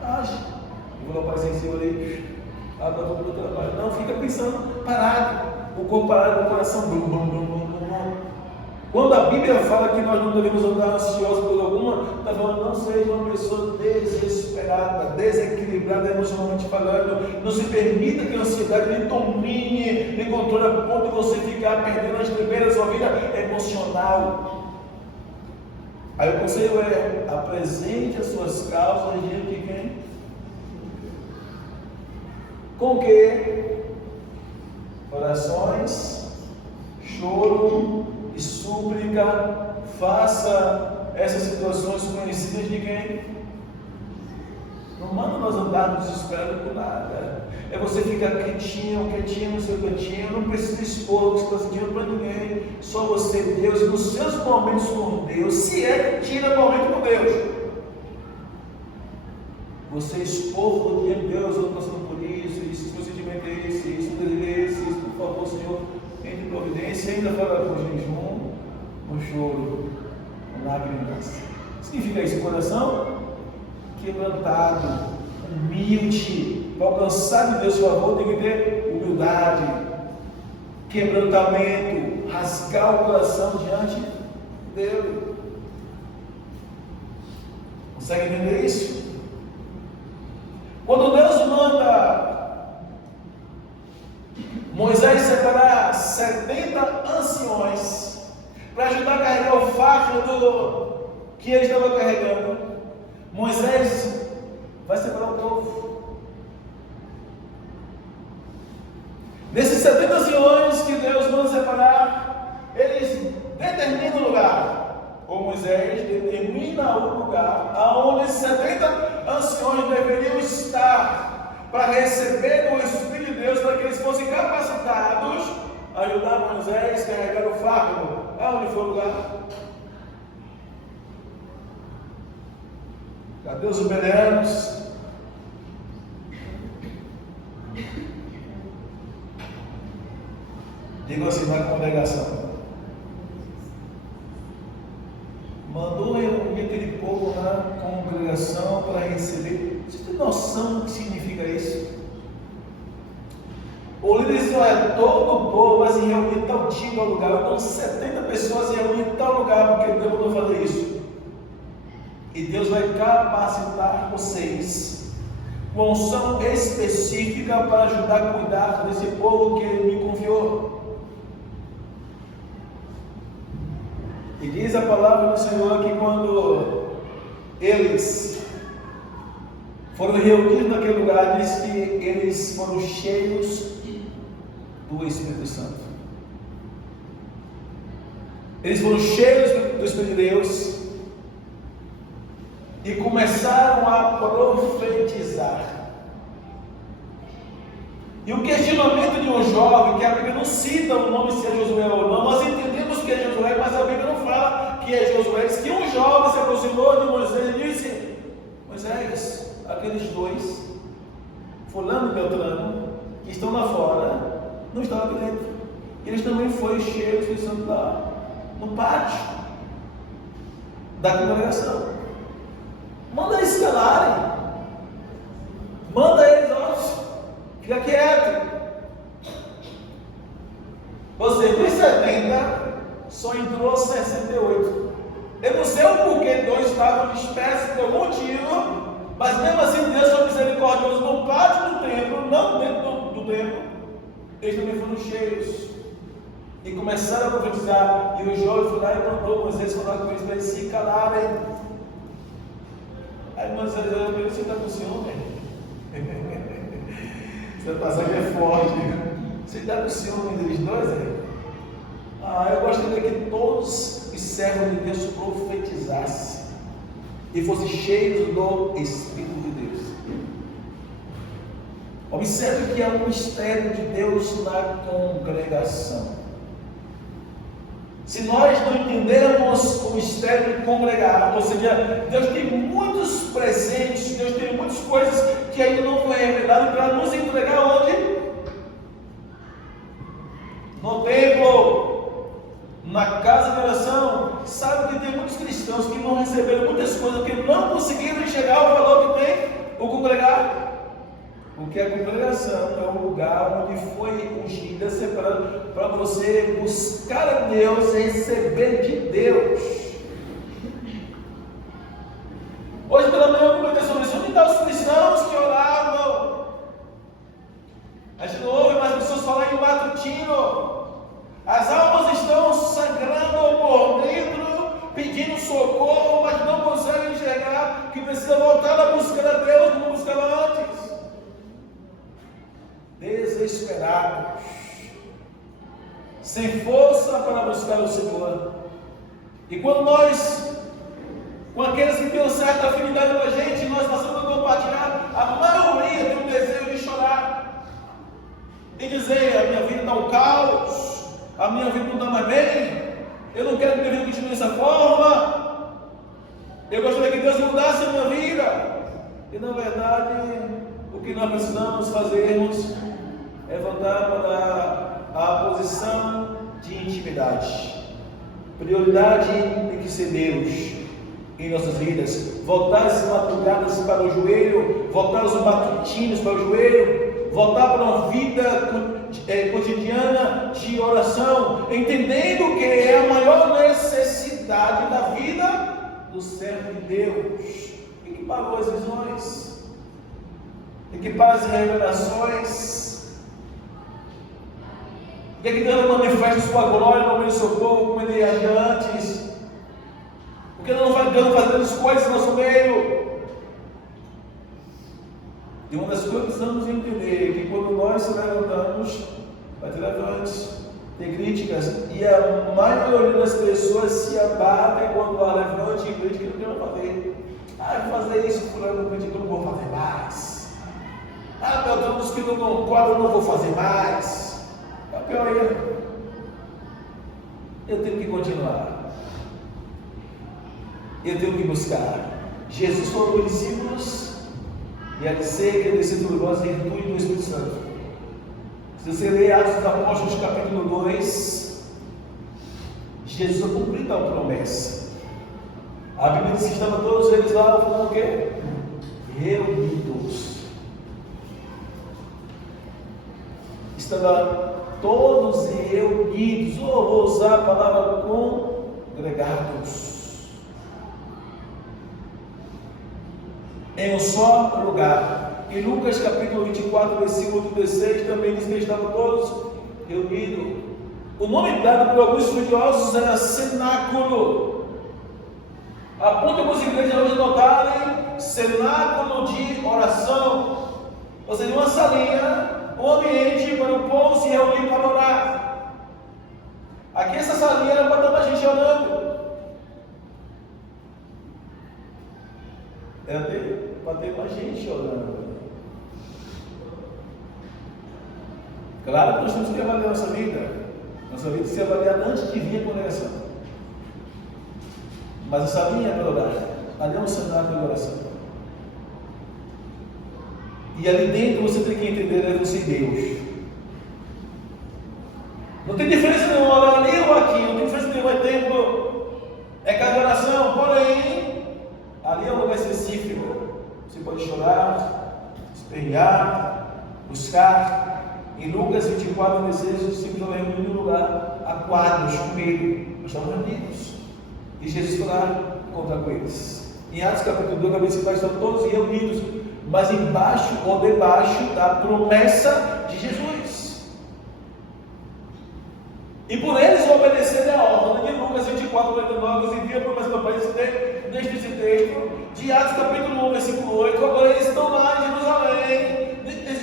eu vou lá para o ali, agora vou para o trabalho. Não, fica pensando, parado, o corpo parado, o coração blum, blum, blum, blum, blum. Quando a Bíblia fala que nós não devemos andar ansiosos por alguma, está falando, não seja uma pessoa desesperada, desequilibrado emocionalmente falando. Não se permita que a ansiedade lhe domine, lhe controle a ponto de você ficar perdendo as primeiras da sua vida emocional. Aí o conselho é: apresente as suas causas diante de quem? Com o quê? Orações, choro e súplica. Faça essas situações conhecidas de quem? Não manda nós andarmos desesperados por nada. É você ficar quietinho no seu cantinho. Não precisa expor o que você está sentindo para ninguém. Só você e Deus. E nos seus momentos com Deus, se é que tira momento com Deus, você expor no dia de Deus: eu estou passando por isso, esse procedimento é esse, isso, isso, por favor, Senhor, entre em providência. Ainda fala com jejum, com choro, com lágrimas. Significa isso, coração quebrantado, humilde. Para alcançar de Deus o favor, tem que ter humildade, quebrantamento, rasgar o coração diante dele. Consegue entender isso? Quando Deus manda Moisés separar 70 anciões para ajudar a carregar o fardo que ele estava carregando, Moisés vai separar o povo. Nesses 70 anciões que Deus manda separar, eles determinam o lugar. Ou Moisés determina o lugar aonde esses 70 anciões deveriam estar para receber o Espírito de Deus, para que eles fossem capacitados a ajudar Moisés a carregar o fardo. Aonde foi o lugar? Cadê os obedientes? Digo assim, na congregação. Mandou reunir aquele povo na congregação para receber. Você tem noção do que significa isso? O líder disse: olha, todo o povo vai se reunir em tal dia, tal lugar. Então 70 pessoas se reunir em tal lugar, porque Deus mandou fazer isso. E Deus vai capacitar vocês com unção específica para ajudar a cuidar desse povo que Ele me confiou. E diz a palavra do Senhor que quando eles foram reunidos naquele lugar, diz que eles foram cheios do Espírito Santo. Eles foram cheios do Espírito de Deus e começaram a profetizar. E o questionamento de um jovem, que a Bíblia não cita o nome se é Josué ou não, nós entendemos que é Josué, mas a Bíblia não fala que é Josué. Diz que um jovem se aproximou de Moisés e disse: Moisés, aqueles dois, fulano e Beltrano, que estão lá fora, não estão aqui dentro. Eles também foram cheios do Santo lá no pátio da congregação. Manda eles se calarem. Manda eles, ó, fica quieto. Você, dos 70, só entrou 68. Eu não sei o porquê dois estavam dispersos por algum motivo, mas mesmo assim Deus foi misericordioso no pátio do templo, não dentro do templo. Eles também foram cheios e começaram a profetizar. E o jovem foi lá e mandou Moisés falar com eles para eles se calarem. Aí Moisés olhou para ele: você está com ciúme? Essa passagem é forte. Você está com ciúme deles dois? Eu gostaria que todos os servos de Deus profetizassem e fossem cheios do Espírito de Deus. Observe que há um mistério de Deus na congregação. Se nós não entendermos o mistério de congregar, ou seja, Deus tem muitos presentes, Deus tem muitas coisas que ainda não foi revelado para nos entregar onde? No templo, na casa de oração. Sabe que tem muitos cristãos que não receberam muitas coisas, porque não conseguiram enxergar o valor que tem o congregar. Porque a congregação é um lugar onde foi ungida, separado para você buscar a Deus e receber de Deus. Hoje pela manhã eu comentei sobre isso. Onde estão os cristãos desesperados, sem força para buscar o Senhor. E quando nós, com aqueles que têm certa afinidade com a gente, nós passamos a compartilhar, a maioria tem um desejo de chorar, de dizer: a minha vida está um caos, a minha vida não está mais bem, eu não quero que minha vida continue dessa forma, eu gostaria que Deus mudasse a minha vida. E na verdade, o que nós precisamos fazermos é voltar para a posição de intimidade. Prioridade tem que ser Deus em nossas vidas. Voltar as madrugadas para o joelho, voltar os matutinos para o joelho, voltar para uma vida cotidiana de oração, entendendo que é a maior necessidade da vida do servo de Deus. Equiparou as visões, equipar as revelações. E que Deus não manifesta sua glória no meio do seu povo, como ele agia antes. Porque Deus não vai grandes coisas no nosso meio. E uma das coisas que precisamos entender é que quando nós se levantamos, vai ter levantes, tem críticas, e a maioria das pessoas se abatem quando há levante e crítica do que não fazer. Vou fazer isso, fulano critica, eu não vou fazer mais. Meu Deus, que não concordo, eu não vou fazer mais. É o pior erro. Eu tenho que continuar. Eu tenho que buscar. Jesus falou para os discípulos, e a dizer que ele desceu sobre vós em virtude do Espírito Santo. Se você ler Atos dos Apóstolos, capítulo 2, Jesus cumpriu tal promessa. A Bíblia diz que estavam todos eles lá falando o quê? Reunidos. Estavam todos reunidos, ou vou usar a palavra congregados, em um só lugar. Em Lucas capítulo 24, versículo 16, também diz que eles estavam todos reunidos. O nome dado por alguns estudiosos era cenáculo. Aponta para as igrejas hoje notarem cenáculo de oração, ou seja, uma salinha, um ambiente para o povo se reunir para orar. Aqui essa salinha era para toda a gente orando. Era para ter mais gente orando. Claro que nós temos que avaliar nossa vida. Nossa vida tem que ser avaliada antes de vir a congregação. Mas essa linha é para orar. Ali é um cenário de oração. E ali dentro você tem que entender é você e Deus. Não tem diferença nenhuma orar ali ou aqui. Não tem diferença nenhuma. É templo, é casa de oração. Porém, ali é um lugar específico. Você pode chorar, espernear, buscar. Em Lucas 24, 16, os discípulos estão reunidos no lugar, a quadros, com medo. Nós estamos reunidos. E Jesus foi lá contar com eles. Em Atos capítulo 2, capítulo 5, estão todos reunidos, mas embaixo ou debaixo da promessa de Jesus. E por eles obedecerem a ordem de Lucas 24, 49, você envia a promessa para eles neste texto, de Atos capítulo 1, versículo 8, agora eles estão lá em Jerusalém,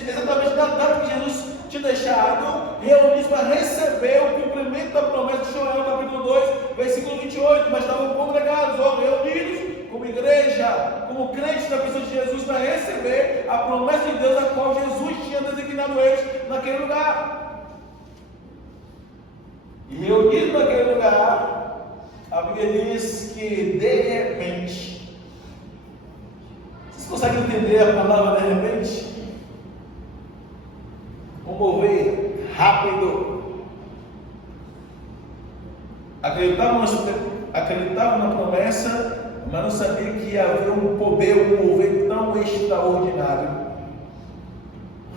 exatamente na data que Jesus tinha deixado, reunidos para receber o cumprimento da promessa de Joel, capítulo 2, versículo 28, mas estavam congregados, reunidos como igreja, como crentes na pessoa de Jesus, para receber a promessa de Deus, a qual Jesus tinha designado eles naquele lugar. E reunidos naquele lugar, a Bíblia diz que de repente, vocês conseguem entender a palavra de repente? Um mover rápido. Acreditavam na promessa, mas não sabiam que havia um poder, um mover tão extraordinário.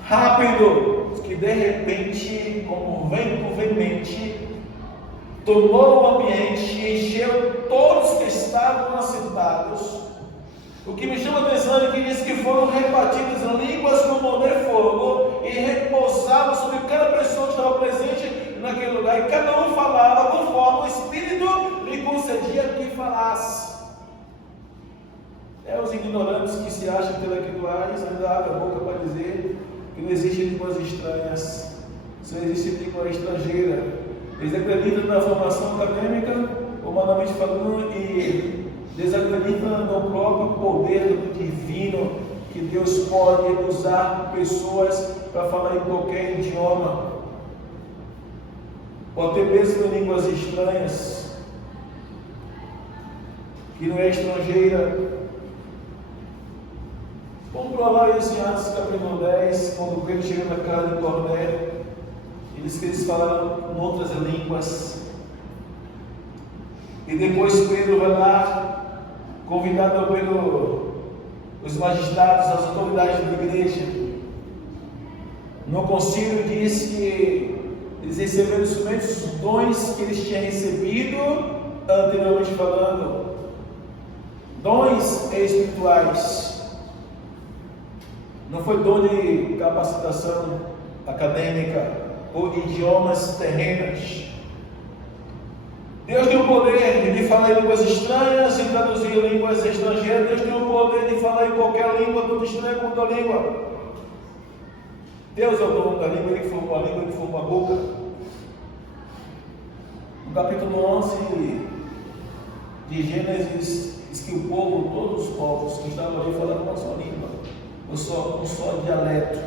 Rápido, que de repente, como um vento veemente, tomou o ambiente e encheu todos que estavam assentados. O que me chama a atenção é que diz que foram repartidas línguas como de fogo e repousavam sobre cada pessoa que estava presente naquele lugar, e cada um falava conforme o Espírito lhe concedia que falasse. Os ignorantes que se acham intelectuais ainda abrem a boca para dizer que não existem línguas estranhas, só existe língua estrangeira. Eles acreditam na formação acadêmica, humanamente falando, e desacreditam no próprio poder do divino, que Deus pode usar pessoas para falar em qualquer idioma, ou até mesmo em línguas estranhas, que não é estrangeira. Vamos provar isso em Atos capítulo 10, quando Pedro chegou na casa de Cornélio, eles falaram em outras línguas. E depois Pedro vai lá, convidado pelos magistrados, as autoridades da igreja. No concílio diz que eles receberam somente os dons que eles tinham recebido anteriormente falando, dons espirituais. Não foi dom de capacitação acadêmica ou idiomas terrenos. Deus tem o poder de falar em línguas estranhas e traduzir línguas estrangeiras. Deus tem o poder de falar em qualquer língua, tanto estranha quanto a língua. Deus é o dono da língua, Ele formou a língua, Ele formou a boca. No capítulo 11 de Gênesis, diz que o povo, todos os povos que estavam ali, falavam uma só língua, um só dialeto,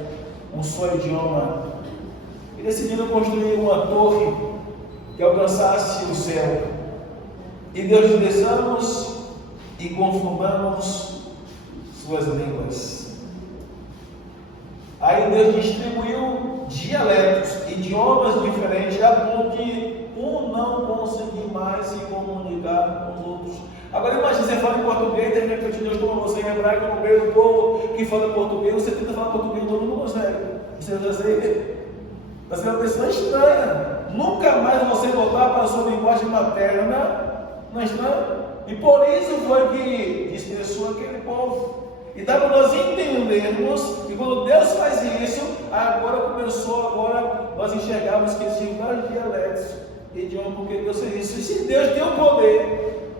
um só idioma. E decidiram construir uma torre que alcançasse o céu. E Deus diz: desçamos e confundamos suas línguas. Aí Deus distribuiu dialetos, idiomas diferentes, a ponto de um não conseguir mais se comunicar com os outros. Agora imagine, você fala em português, de repente Deus toma você em hebraico no meio do povo que fala português, você tenta falar português, todo mundo consegue. Você já sei. Você é uma pessoa estranha. Nunca mais você voltar para a sua linguagem materna. Não é estranho? E por isso foi que dispersou aquele povo. E dá para nós entendermos que quando Deus faz isso, agora nós enxergamos que existem vários dialetos, idiomas, porque Deus fez isso. E se Deus tem o poder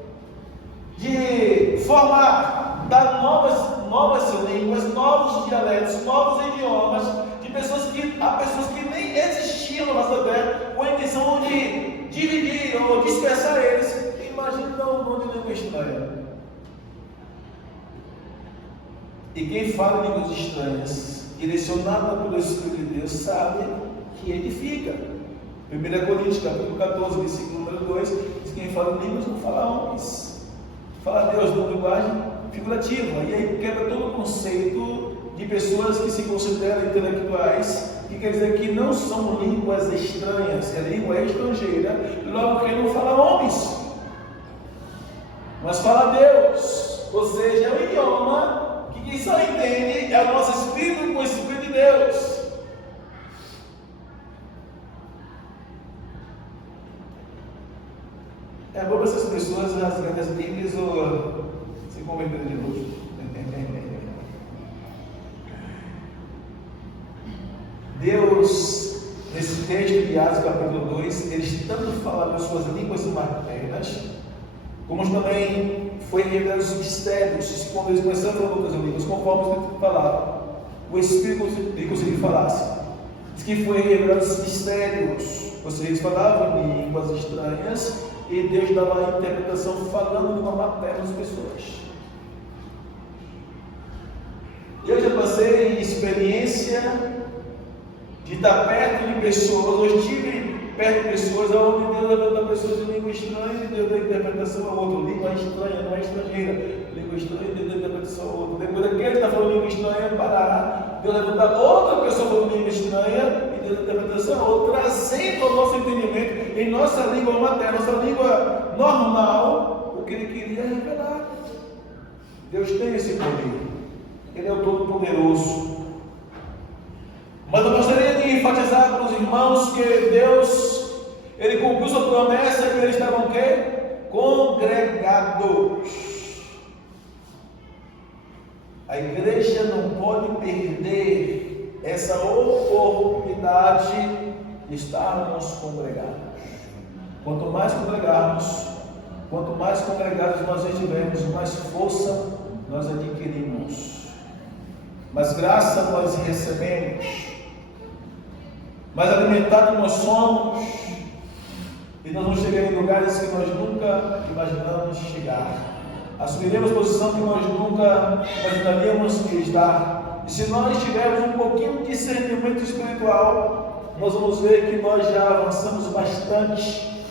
de formar, dar novas línguas, novos dialetos, novos idiomas, há pessoas que nem existiam na nossa terra, com a intenção de dividir ou dispersar eles. Imagina dar um nome de língua estranha. E quem fala línguas estranhas, direcionado pelo Espírito de Deus, sabe que edifica. 1 Coríntios, capítulo 14, versículo número 2, diz que quem fala línguas não fala homens, fala Deus numa linguagem figurativa. E aí quebra todo o conceito de pessoas que se consideram intelectuais, que quer dizer que não são línguas estranhas, é língua estrangeira, logo que não fala homens, mas fala Deus, ou seja, é um idioma que quem só entende é o nosso espírito com o Espírito de Deus. É bom para essas pessoas rasgarem as Bíblias ou se converterem de novo. Deus, nesse texto de Atos capítulo 2, eles tanto falaram as suas línguas maternas, como também foi revelado os mistérios, quando eles começaram a falar outras línguas, conforme o Espírito falava, o Espírito lhe conseguiu falasse. Diz que foi revelado os mistérios, ou seja, eles falavam em línguas estranhas, e Deus dava a interpretação falando de uma materna às pessoas. Eu já passei experiência de estar perto de pessoas, eu estive perto de pessoas onde Deus levanta pessoas de língua estranha e Deus dá interpretação a outra. Língua estranha, não é estrangeira. Língua estranha e Deus dá interpretação a outra. Depois daquele que está falando língua estranha, parar. Deus levanta outra pessoa falando língua estranha e Deus dá interpretação a outra, trazendo ao nosso entendimento, em nossa língua materna, nossa língua normal, o que Ele queria revelar. Deus tem esse poder. Ele é o Todo-Poderoso. Mas eu gostaria de enfatizar para os irmãos que Deus, Ele cumpriu sua promessa que eles estavam o quê? Congregados. A igreja não pode perder essa oportunidade de estarmos congregados. Quanto mais congregarmos, quanto mais congregados nós estivermos, mais força nós adquirimos. mais graça nós recebemos, mais alimentados nós somos, e nós vamos chegar em lugares que nós nunca imaginamos chegar. Assumiremos posição que nós nunca imaginaríamos estar. E se nós tivermos um pouquinho de discernimento espiritual, nós vamos ver que nós já avançamos bastante.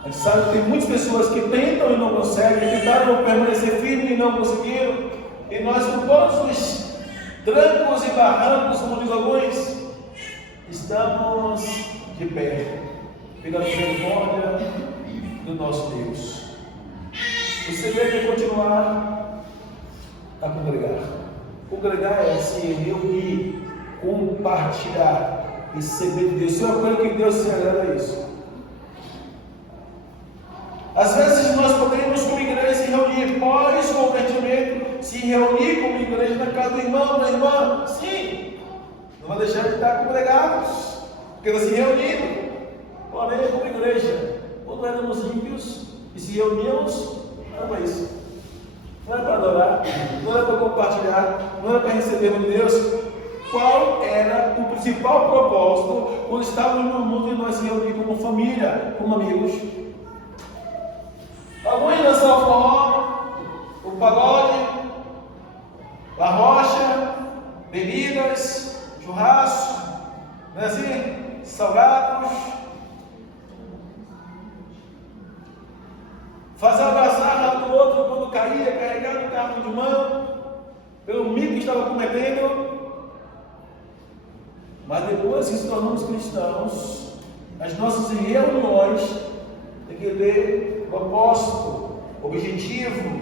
A gente sabe que tem muitas pessoas que tentam e não conseguem, tentaram permanecer firme e não conseguiram. E nós, com todos os trancos e barrancos, como diz alguns, estamos de pé, pela misericórdia do nosso Deus. Você deve continuar a congregar. Congregar é se reunir, compartilhar, receber de Deus. Isso é uma coisa que Deus se agrada a isso. Às vezes nós podemos, como igreja, se reunir pós-convertimento, se reunir como igreja na casa do irmão, da irmã. Sim, não vai deixar de estar congregados, porque nós se reunindo. Porém, como igreja, quando éramos ímpios e se reuníamos, não era isso. Não era para adorar, não era para compartilhar, não era para receber de Deus. Qual era o principal propósito quando estávamos no mundo e nós se reunimos como família, como amigos? Alguns dançar o forró, o pagode, a rocha, bebidas, churrasco, não é assim? Salgados. Fazer abraçar um do outro quando caía, carregar no carro de mão, pelo mico que estava cometendo. Mas depois que se tornamos cristãos, as nossas reuniões têm que ter propósito, objetivo,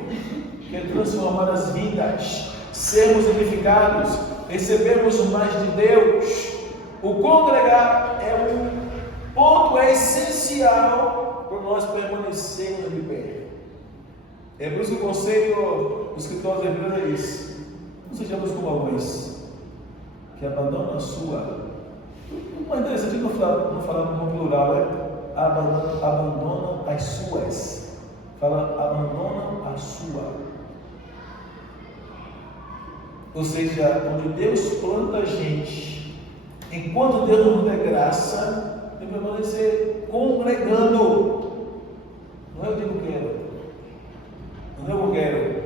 que é transformar as vidas, sermos edificados, recebermos mais de Deus. O congregar é um ponto essencial para nós permanecermos de pé. É por isso que o conselho dos escritores da Bíblia é isso: não sejamos como alguns que abandonam a sua. Mas interessante, não falamos no plural, abandonam as suas. Fala, abandonam a sua. Ou seja, onde Deus planta a gente, enquanto Deus nos dá graça, tem que permanecer congregando. Não é o que eu quero. Não é o que eu quero.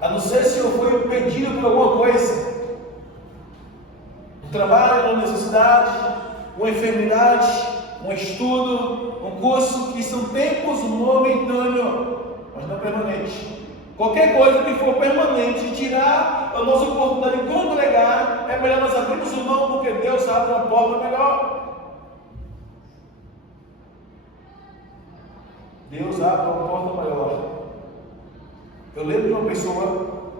A não ser se eu for impedido por alguma coisa. Um trabalho, uma necessidade, uma enfermidade, um estudo, um curso, que são tempos momentâneos, mas não permanentes. Qualquer coisa que for permanente, tirar a nossa oportunidade de congregar, é melhor nós abrirmos o mão, porque Deus abre uma porta melhor. Deus abre uma porta maior. Eu lembro de uma pessoa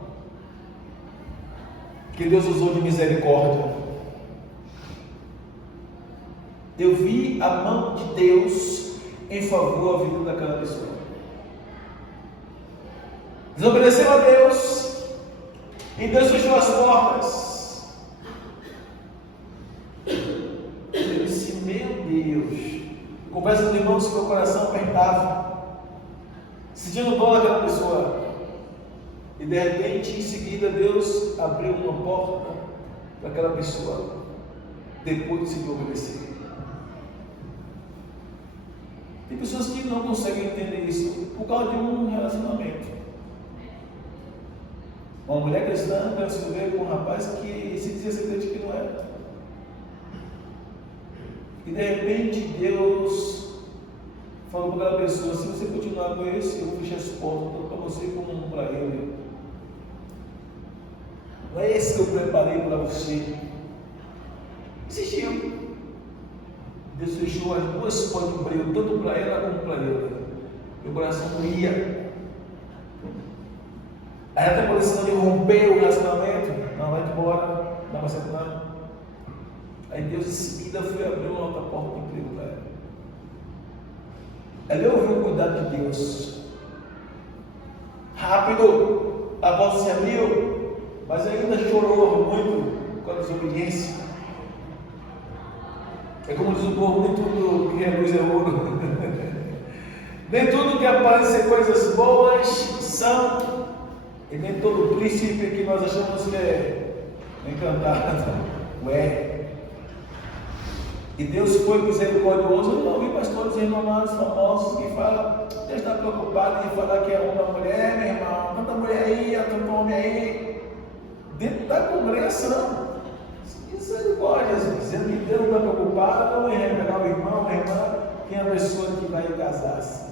que Deus usou de misericórdia. Eu vi a mão de Deus em favor da vida daquela pessoa. Desobedeceu a Deus, e Deus fechou as portas. Eu disse, meu Deus, conversa com irmãos que meu coração apertava, sentindo dor daquela pessoa. E de repente, em seguida, Deus abriu uma porta para aquela pessoa, depois de se obedecer. Tem pessoas que não conseguem entender isso por causa de um relacionamento. Uma mulher cristã quer se ver com um rapaz que se dizia ser crente que não era. E de repente Deus falou para aquela pessoa: se você continuar com esse, eu vou fechar as portas, tanto para você como para ele. Não é esse que eu preparei para você. Insistiu. Deus fechou as duas portas de breu, tanto para ela como para ele. Meu coração doía. Aí até por isso de romper o relacionamento. Não, vai embora, não vai ser nada. Aí Deus em seguida foi abrir uma outra porta de emprego para ela. Ela ouviu o cuidado de Deus. Rápido, a porta se abriu, mas ainda chorou muito com a desobediência. É como diz o povo, nem tudo que é luz é ouro. Nem tudo que aparece ser coisas boas são E nem todo príncipe que nós achamos que é encantado, ué. E Deus foi misericordioso. Eu não ouvi pastores renomados, famosos, que falam, Deus está preocupado em falar que é homem ou mulher, meu irmão, tanta mulher aí, tanto homem aí, dentro da congregação. Misericórdia, dizendo que Deus não está preocupado em revelar o irmão, a irmã, quem é a pessoa que vai casar-se.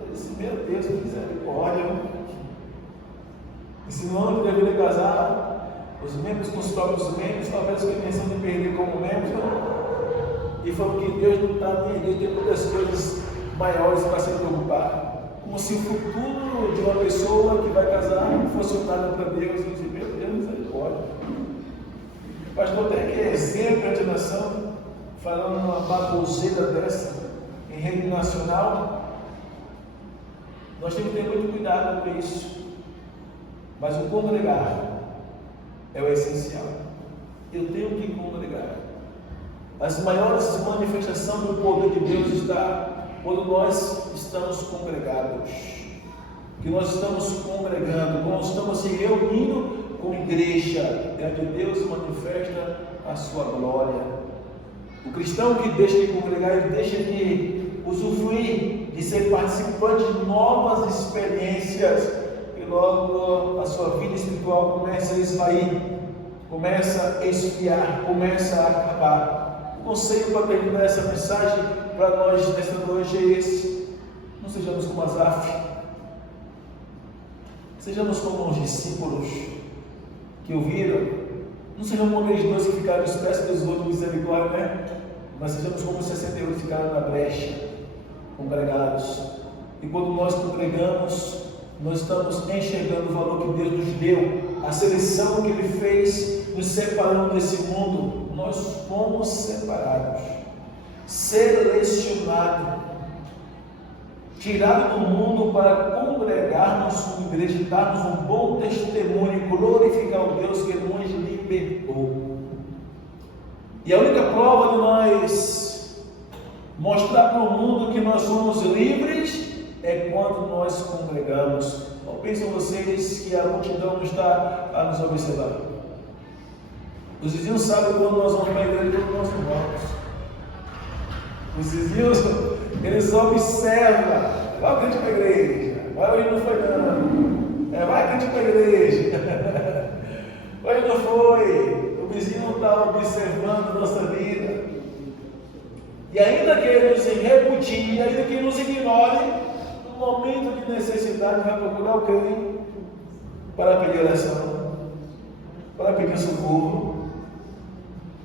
Eu disse, meu Deus, misericórdia. Ensinando que deveria casar os membros com os próprios membros, talvez com a intenção de perder como membro. E falou que Deus não está nem aí, tem muitas coisas maiores para se preocupar. Como se o futuro de uma pessoa que vai casar não fosse nada para Deus. Eu disse, meu Deus, misericórdia. O pastor tem que exemplo ante a nação, falando uma baboseira dessa em rede nacional. Nós temos que ter muito cuidado com isso. Mas o congregar é o essencial. Eu tenho que congregar. As maiores manifestações do poder de Deus está quando nós estamos congregados. Que nós estamos congregando, quando nós estamos se reunindo como igreja, é onde Deus manifesta a sua glória. O cristão que deixa de congregar, ele deixa de usufruir, de ser participante de novas experiências. E logo a sua vida espiritual começa a esvair, começa a esfriar, começa a acabar. O conselho para terminar essa mensagem para nós nesta noite é esse: não sejamos como Asaf, sejamos como os discípulos que ouviram, não sejamos como aqueles dois que ficaram nos pés dos outros, misericórdia, né? Mas sejamos como os 68 que ficaram na brecha, congregados. E quando nós congregamos, nós estamos enxergando o valor que Deus nos deu, a seleção que Ele fez, nos separando desse mundo. Nós fomos separados, selecionados, tirados do mundo para congregarmos como igreja, darmos um bom testemunho e glorificar o Deus que nos libertou. E a única prova de nós mostrar para o mundo que nós somos livres é quando nós congregamos. Não pensam vocês que a multidão não está a nos observar? Os vizinhos sabem quando nós vamos para a igreja e quando nós não vamos. Os vizinhos, eles observam. Vai o crente para a igreja. Vai hoje não foi não. Vai crente para a igreja. Hoje não foi. O vizinho está observando a nossa vida. E ainda que ele nos repudie, ainda que ele nos ignore, no momento de necessidade vai procurar o crente para pedir oração, para pedir socorro,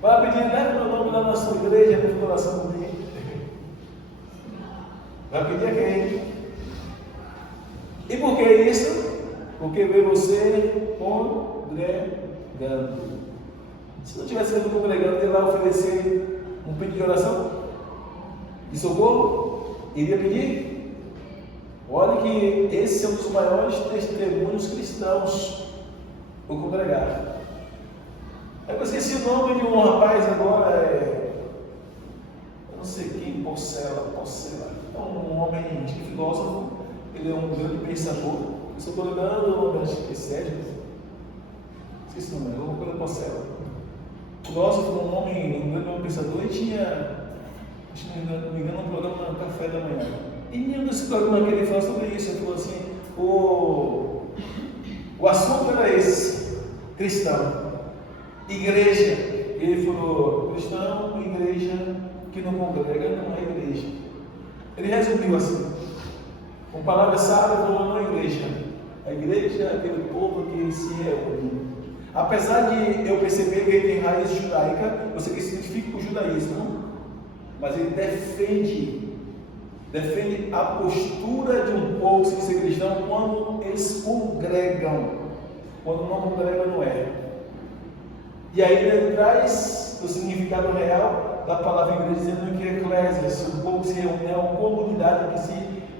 para pedir, leve o nome da nossa igreja no coração comigo. Vai pedir a quem? E por que isso? Porque vê você congregando. Se não tivesse vindo congregando, ele vai oferecer um pedido de oração? De socorro? Iria pedir? Olha que esse é um dos maiores testemunhos cristãos, o congregar. Eu esqueci o nome de um rapaz agora, eu não sei quem, Porcela. É um homem filósofo, ele é um grande pensador. Eu só estou lembrando o nome, acho que é Sérgio. Esqueci o nome, eu vou colocar Porcela. Filósofo, um grande pensador, e tinha, acho que não me engano, um programa no café da manhã. E nenhum desse programa que ele fala sobre isso, ele falou assim, o assunto era esse, cristão. Igreja, ele falou, cristão, igreja que não congrega não é igreja. Ele resumiu assim, com palavras sábias, falou, não é igreja. A igreja é aquele povo que se reúne. Apesar de eu perceber que ele tem raiz judaica, você que se identifica com o judaísmo, mas ele defende a postura de um povo sem ser cristão quando eles congregam. Quando não congregam, não é. E aí ele traz o significado real da palavra igreja, dizendo que eclésia, o povo se reúne, é uma comunidade que se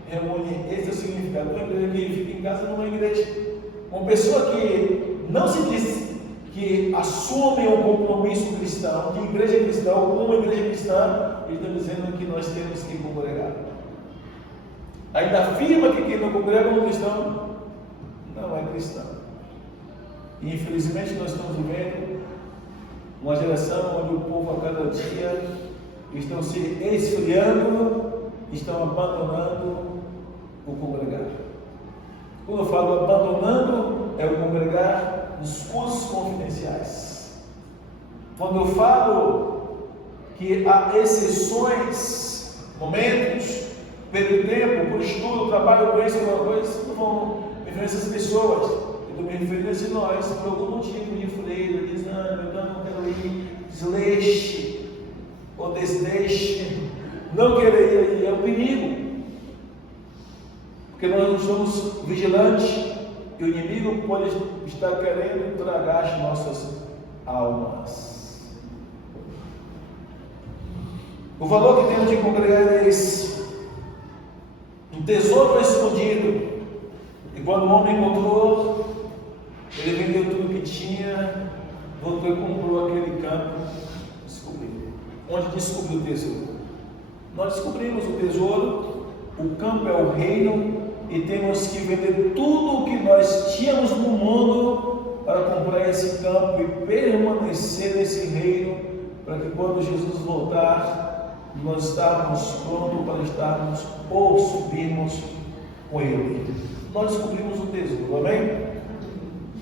reúne. Esse é o significado. Uma igreja que fica em casa não é igreja. Uma pessoa que não se diz que assume um compromisso cristão, de igreja cristã, ou como igreja cristã, ele está dizendo que nós temos que congregar. Ainda afirma que quem não congrega é um cristão. não é cristão. E infelizmente nós estamos vivendo uma geração onde o povo a cada dia estão se esfriando, estão abandonando o congregar. Quando eu falo abandonando, é o congregar nos cursos confidenciais. Quando eu falo que há exceções, momentos, pelo tempo, por estudo, trabalho, doença, alguma coisa, não vão viver essas pessoas. Eu estou me referindo a nós, por algum motivo de freio, desânimo, então não quero ir, desleixo, ou desdeixe, não querer ir, é um perigo. Porque nós não somos vigilantes e o inimigo pode estar querendo tragar as nossas almas. O valor que temos de congregar é esse. Um tesouro escondido. E quando o homem encontrou, ele vendeu tudo que tinha, voltou e comprou aquele campo. Descobriu. Onde descobriu o tesouro? Nós descobrimos o tesouro, o campo é o reino, e temos que vender tudo o que nós tínhamos no mundo para comprar esse campo e permanecer nesse reino, para que quando Jesus voltar, nós estarmos prontos para estarmos ou subirmos com Ele. Nós descobrimos o tesouro, amém?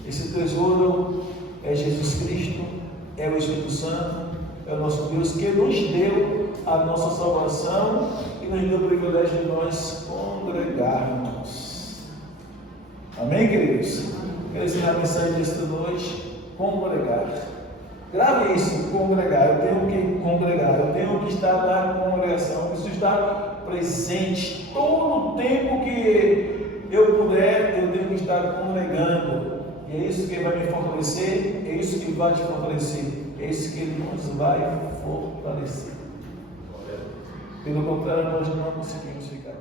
Esse tesouro é Jesus Cristo, é o Espírito Santo, é o nosso Deus que nos deu a nossa salvação e nos deu o privilégio de nós congregarmos. Amém, queridos? Quero ensinar a mensagem desta noite: congregar. Grave isso, congregar. Eu tenho que congregar, eu tenho que estar na congregação, eu preciso estar presente todo o tempo que eu puder, eu tenho que estar congregando. E é isso que vai me fortalecer, é isso que vai te fortalecer, é isso que Ele nos vai fortalecer. Pelo contrário, nós não conseguimos ficar.